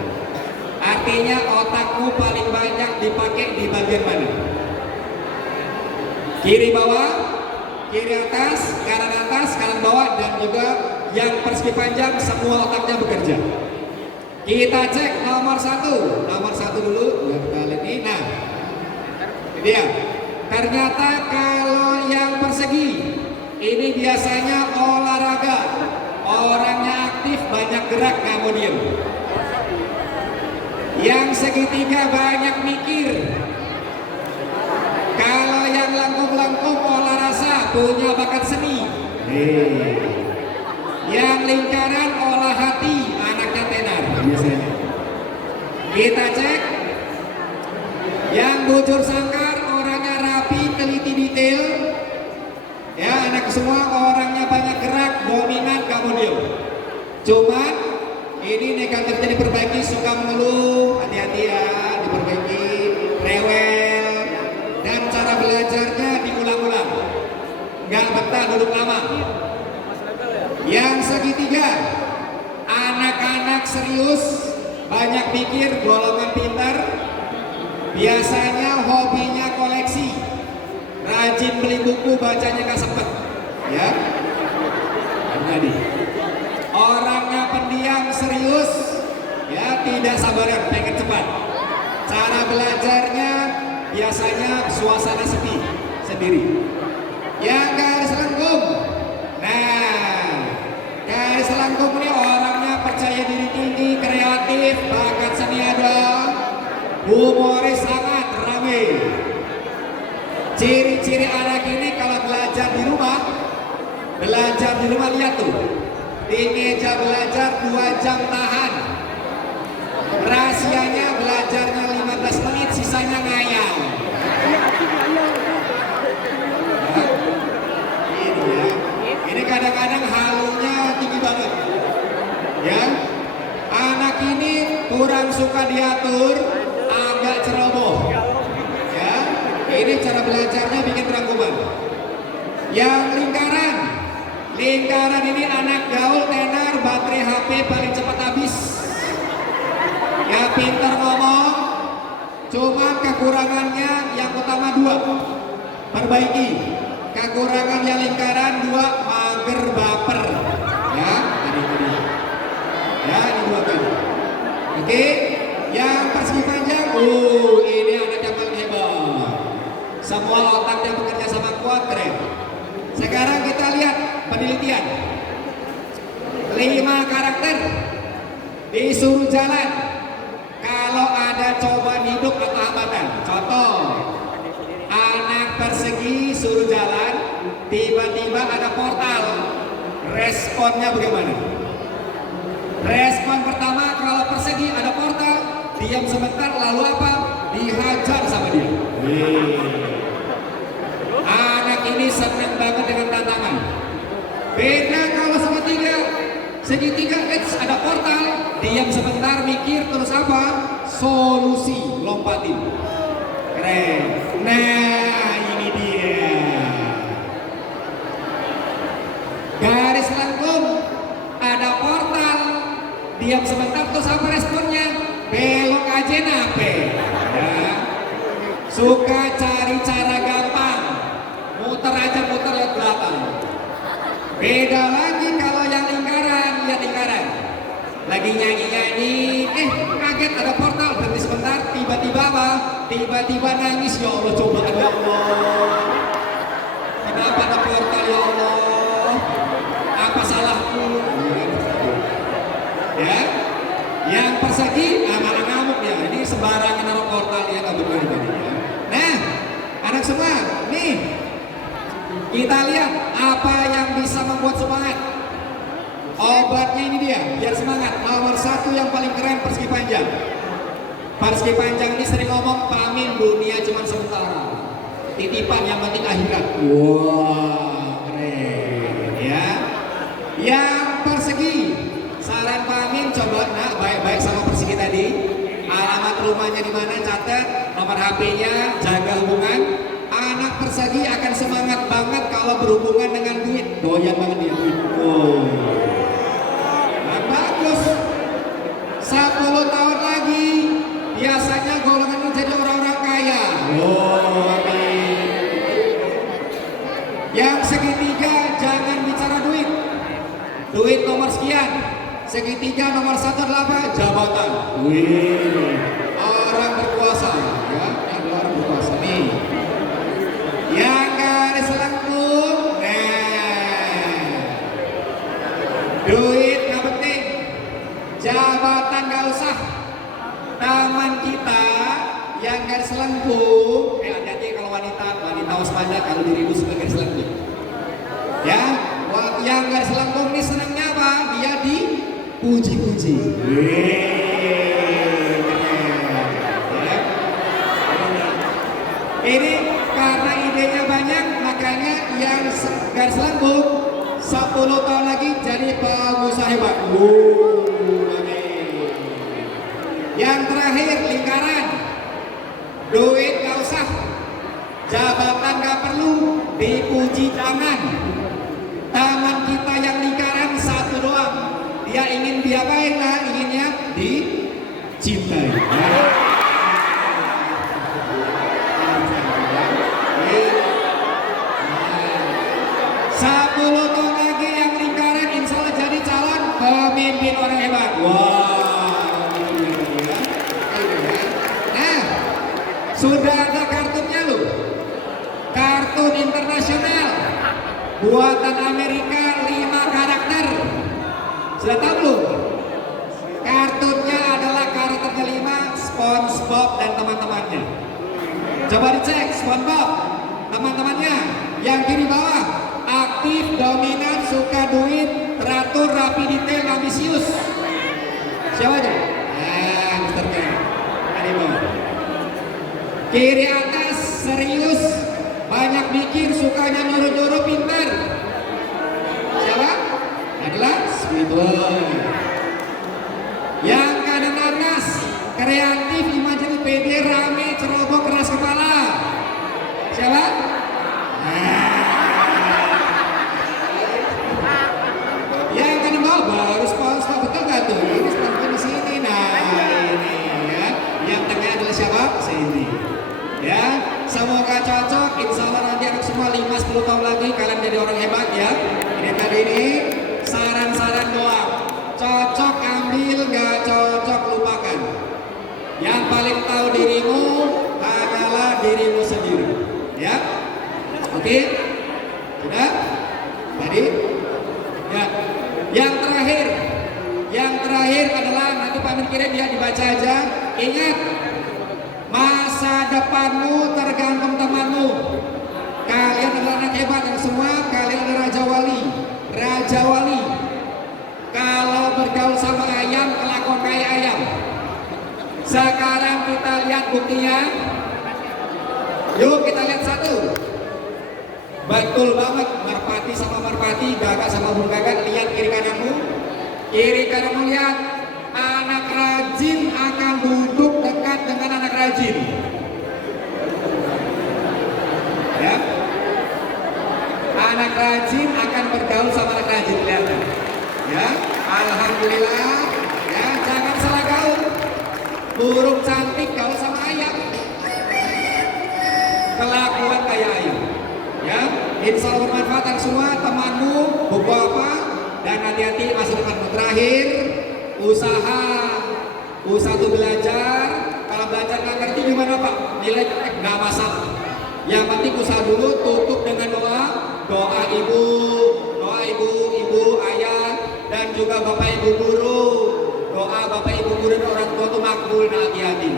Artinya otakmu paling banyak dipakai di bagian mana? Kiri bawah, kiri atas, kanan bawah, dan juga yang persegi panjang semua otaknya bekerja. Kita cek nomor satu dulu, ya kita lihat ini. Nah, ini dia. Ternyata kalau yang persegi ini biasanya olahraga, orangnya aktif, banyak gerak, nggak mau diem. Yang segitiga banyak mikir. Kalau yang lengkung-lengkung olah rasa, punya bakat seni. Yang lingkaran olah hati, anaknya tenar biasanya. Kita cek. Yang bujur sangkar, orangnya rapi, teliti detail. Ya, anak semua orangnya banyak gerak, dominan, gak mau diem. Cuman ini negatifnya diperbaiki, suka mengeluh, hati-hati ya, diperbaiki, rewel, dan cara belajarnya diulang-ulang, nggak betah duduk lama. Yang segitiga, anak-anak serius, banyak pikir, golongan pintar, biasanya hobinya koleksi, rajin beli buku, bacanya nggak sempet, ya. Jadi orangnya pendiam, serius, ya, tidak sabaran, pengen cepat. Cara belajarnya biasanya suasana sepi, sendiri. Yang garis lengkung, nah, garis lengkung ini orangnya percaya diri tinggi, kreatif, bakat seni ada, humoris sangat, rame. Ciri-ciri anak ini kalau belajar di rumah lihat tuh. Di meja belajar 2 jam tahan. Rahasianya belajarnya 15 menit, sisanya ngayal. Ini ya. Ini kadang-kadang halunya tinggi banget. Ya. Anak ini kurang suka diatur, agak ceroboh. Ya. Ini cara belajarnya bikin rangkuman. Yang lingkaran ini anak gaul, tenar, baterai HP paling cepat habis. Ya, pintar ngomong, cuma kekurangannya yang utama 2, perbaiki. Kekurangan yang lingkaran 2, mager, baper. Ya, tadi. Ya, ini 2 kali. Oke, yang persegi panjang, ini anak yang paling hebat. Semua otaknya bekerja sama kuat, keren. Sekarang kita lihat penelitian. 5 karakter disuruh jalan kalau ada cobaan hidup atau hambatan. Contoh, anak persegi suruh jalan, tiba-tiba ada portal. Responnya bagaimana? Respon pertama, kalau persegi ada portal, diam sebentar, lalu apa? Dihajar sama dia. Anak ini senang banget dengan tantangan. Beda kalau segitiga, ada portal, diam sebentar, mikir, terus apa? Solusi, lompatin. Keren. Nah, ini dia. Garis lengkung, ada portal, diam sebentar, terus apa responnya? Belok aja nape. Ya. Suka cari cara gampang, muter lihat belakang. Beda lagi kalau yang lingkaran, lihat lingkaran. Lagi nyanyi, kaget ada portal, berhenti sebentar, tiba-tiba apa? Tiba-tiba nangis, ya Allah, cobaan ya Allah. Kenapa ada portal ya Allah? Apa salahku? Ya, yang persegi, malah ngamuk ya. Ini sembarangan naruh portal ya, nggak betul tadi ya. Nah, anak semua, nih kita lihat apa yang bisa membuat semangat. Obatnya ini dia, biar semangat. Nomor 1 yang paling keren, persegi panjang. Persegi panjang ini sering ngomong, Pak Amin, dunia cuma sementara. titipan yang penting akhirat. Wah, keren ya. Yang persegi, saran Pak Amin coba nak baik-baik sama persegi tadi. Alamat rumahnya di mana, catat, nomor HP-nya, jaga hubungan. Anak persegi akan semangat banget kalau berhubungan dengan duit. Doyan banget dia duit. Oh. Nah, bagus. 10 tahun lagi biasanya golongan ini jadi orang-orang kaya. Oh, amin. Yang segitiga jangan bicara duit. Duit nomor sekian. Segitiga nomor 1 adalah apa? Jabatan. Wih, orang berkuasa ya, ada orang berkuasa nih. Yang garis lengkung, nah, duit nggak penting, jabatan nggak usah. Taman kita yang garis lengkung, hati-hati kalau wanita waspada kalau dirimu suka garis lengkung. Ya, yang garis lengkung ini senangnya apa? Dia dipuji-puji. Ya. Ini karena idenya banyak, makanya yang garis lengkung 10 tahun lagi jadi pengusaha hebat. Yang terakhir lingkaran, duit gak usah, jabatan gak perlu, dipuji jangan. Taman kita yang lingkaran satu doang, dia ingin diapain lah, inginnya dicintai. 10 tahun lagi yang lingkaran insya Allah jadi calon pemimpin orang hebat. Wah, nah, sudah ada kartunnya loh, kartun internasional buatan Amerika 5 karakter. Sudah tahu belum? Kartunnya adalah karakternya 5, SpongeBob dan teman-temannya. Coba dicek SpongeBob, teman-temannya yang kiri bawah, aktif, dominan, suka duit, teratur, rapi, detail, ambisius. Siapa tuh? Mr. Ken. Ada bawah. Kiri atas serius, banyak bikin, sukanya nyuruh-nyuruh, pintar. Siapa? Adalah Squidward. Yang kanan atas kreatif, imajinatif, pede, rame, ceroboh, keras kepala. Siapa? Yang kanan bawah baru sponsor, betul nggak tuh? Ini sponsor di sini. Nah, ini ya. Yang tengah adalah siapa? Cindy. Ya, semoga cocok. Insya Allah nanti anak semua 5-10 tahun lagi kalian jadi orang hebat ya. Ini tadi ini saran-saran doang. Cocok ambil, nggak cocok lupakan. Yang paling tahu dirimu adalah dirimu sendiri. Ya, oke? Sudah? Tadi? Ya. Yang terakhir adalah nanti Pak Amin kirim ya, dibaca aja. Ingat, masa depanmu tergantung temanmu. Kalian adalah anak hebat yang semua, kalian adalah raja wali. Raja wali. Kalau bergaul sama ayam, kelakuan kayak ayam. Sekarang kita lihat buktinya. Yuk kita lihat satu. Betul banget, merpati sama merpati, gagak sama burung gagak. Lihat kiri kananmu. Kiri kananmu lihat. Anak rajin akan duduk dekat dengan anak rajin. Ya. Anak rajin akan bergaul sama anak rajin, lihat. Ya, alhamdulillah. Ya, jangan salah gaul. Burung cantik gaul sama ayam. Kelakuan kayak ayam. Ya, insya Allah bermanfaat semua temanmu, buku apa, dan hati-hati masa depanmu. Terakhir, usaha itu belajar. Kalau belajar nggak ngerti gimana Pak? Nilai jelek nggak masalah. Yang penting usaha dulu, tutup dengan doa ibu, ayah, dan juga bapak ibu guru. Doa bapak ibu guru dan orang tua itu makbul, hati-hati.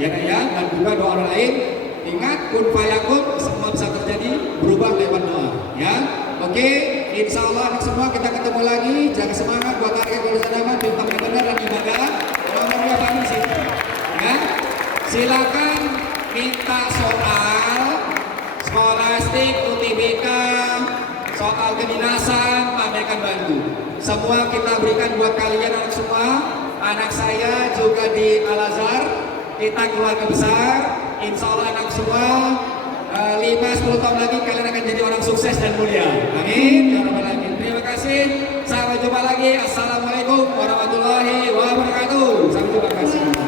Ya dan juga doa orang lain. Ingat, kun fayakun, semua bisa terjadi, berubah lewat doa. Ya, oke. Insya Allah semua kita ketemu lagi. Jaga semangat buat target bersama, bintang benar dan ibadah. Nomornya Pak Amin sih. Ya, silakan minta soal plastik, UTBK, soal kedinasan, Pandai akan bantu. Semua kita berikan buat kalian anak semua. Anak saya juga di Al-Azhar, kita keluarga besar. Insya Allah anak semua 5-10 tahun lagi kalian akan jadi orang sukses dan mulia. Amin. Ya Rabbal Alamin. Terima kasih. Sampai jumpa lagi. Assalamualaikum warahmatullahi wabarakatuh. Sampai jumpa kasih.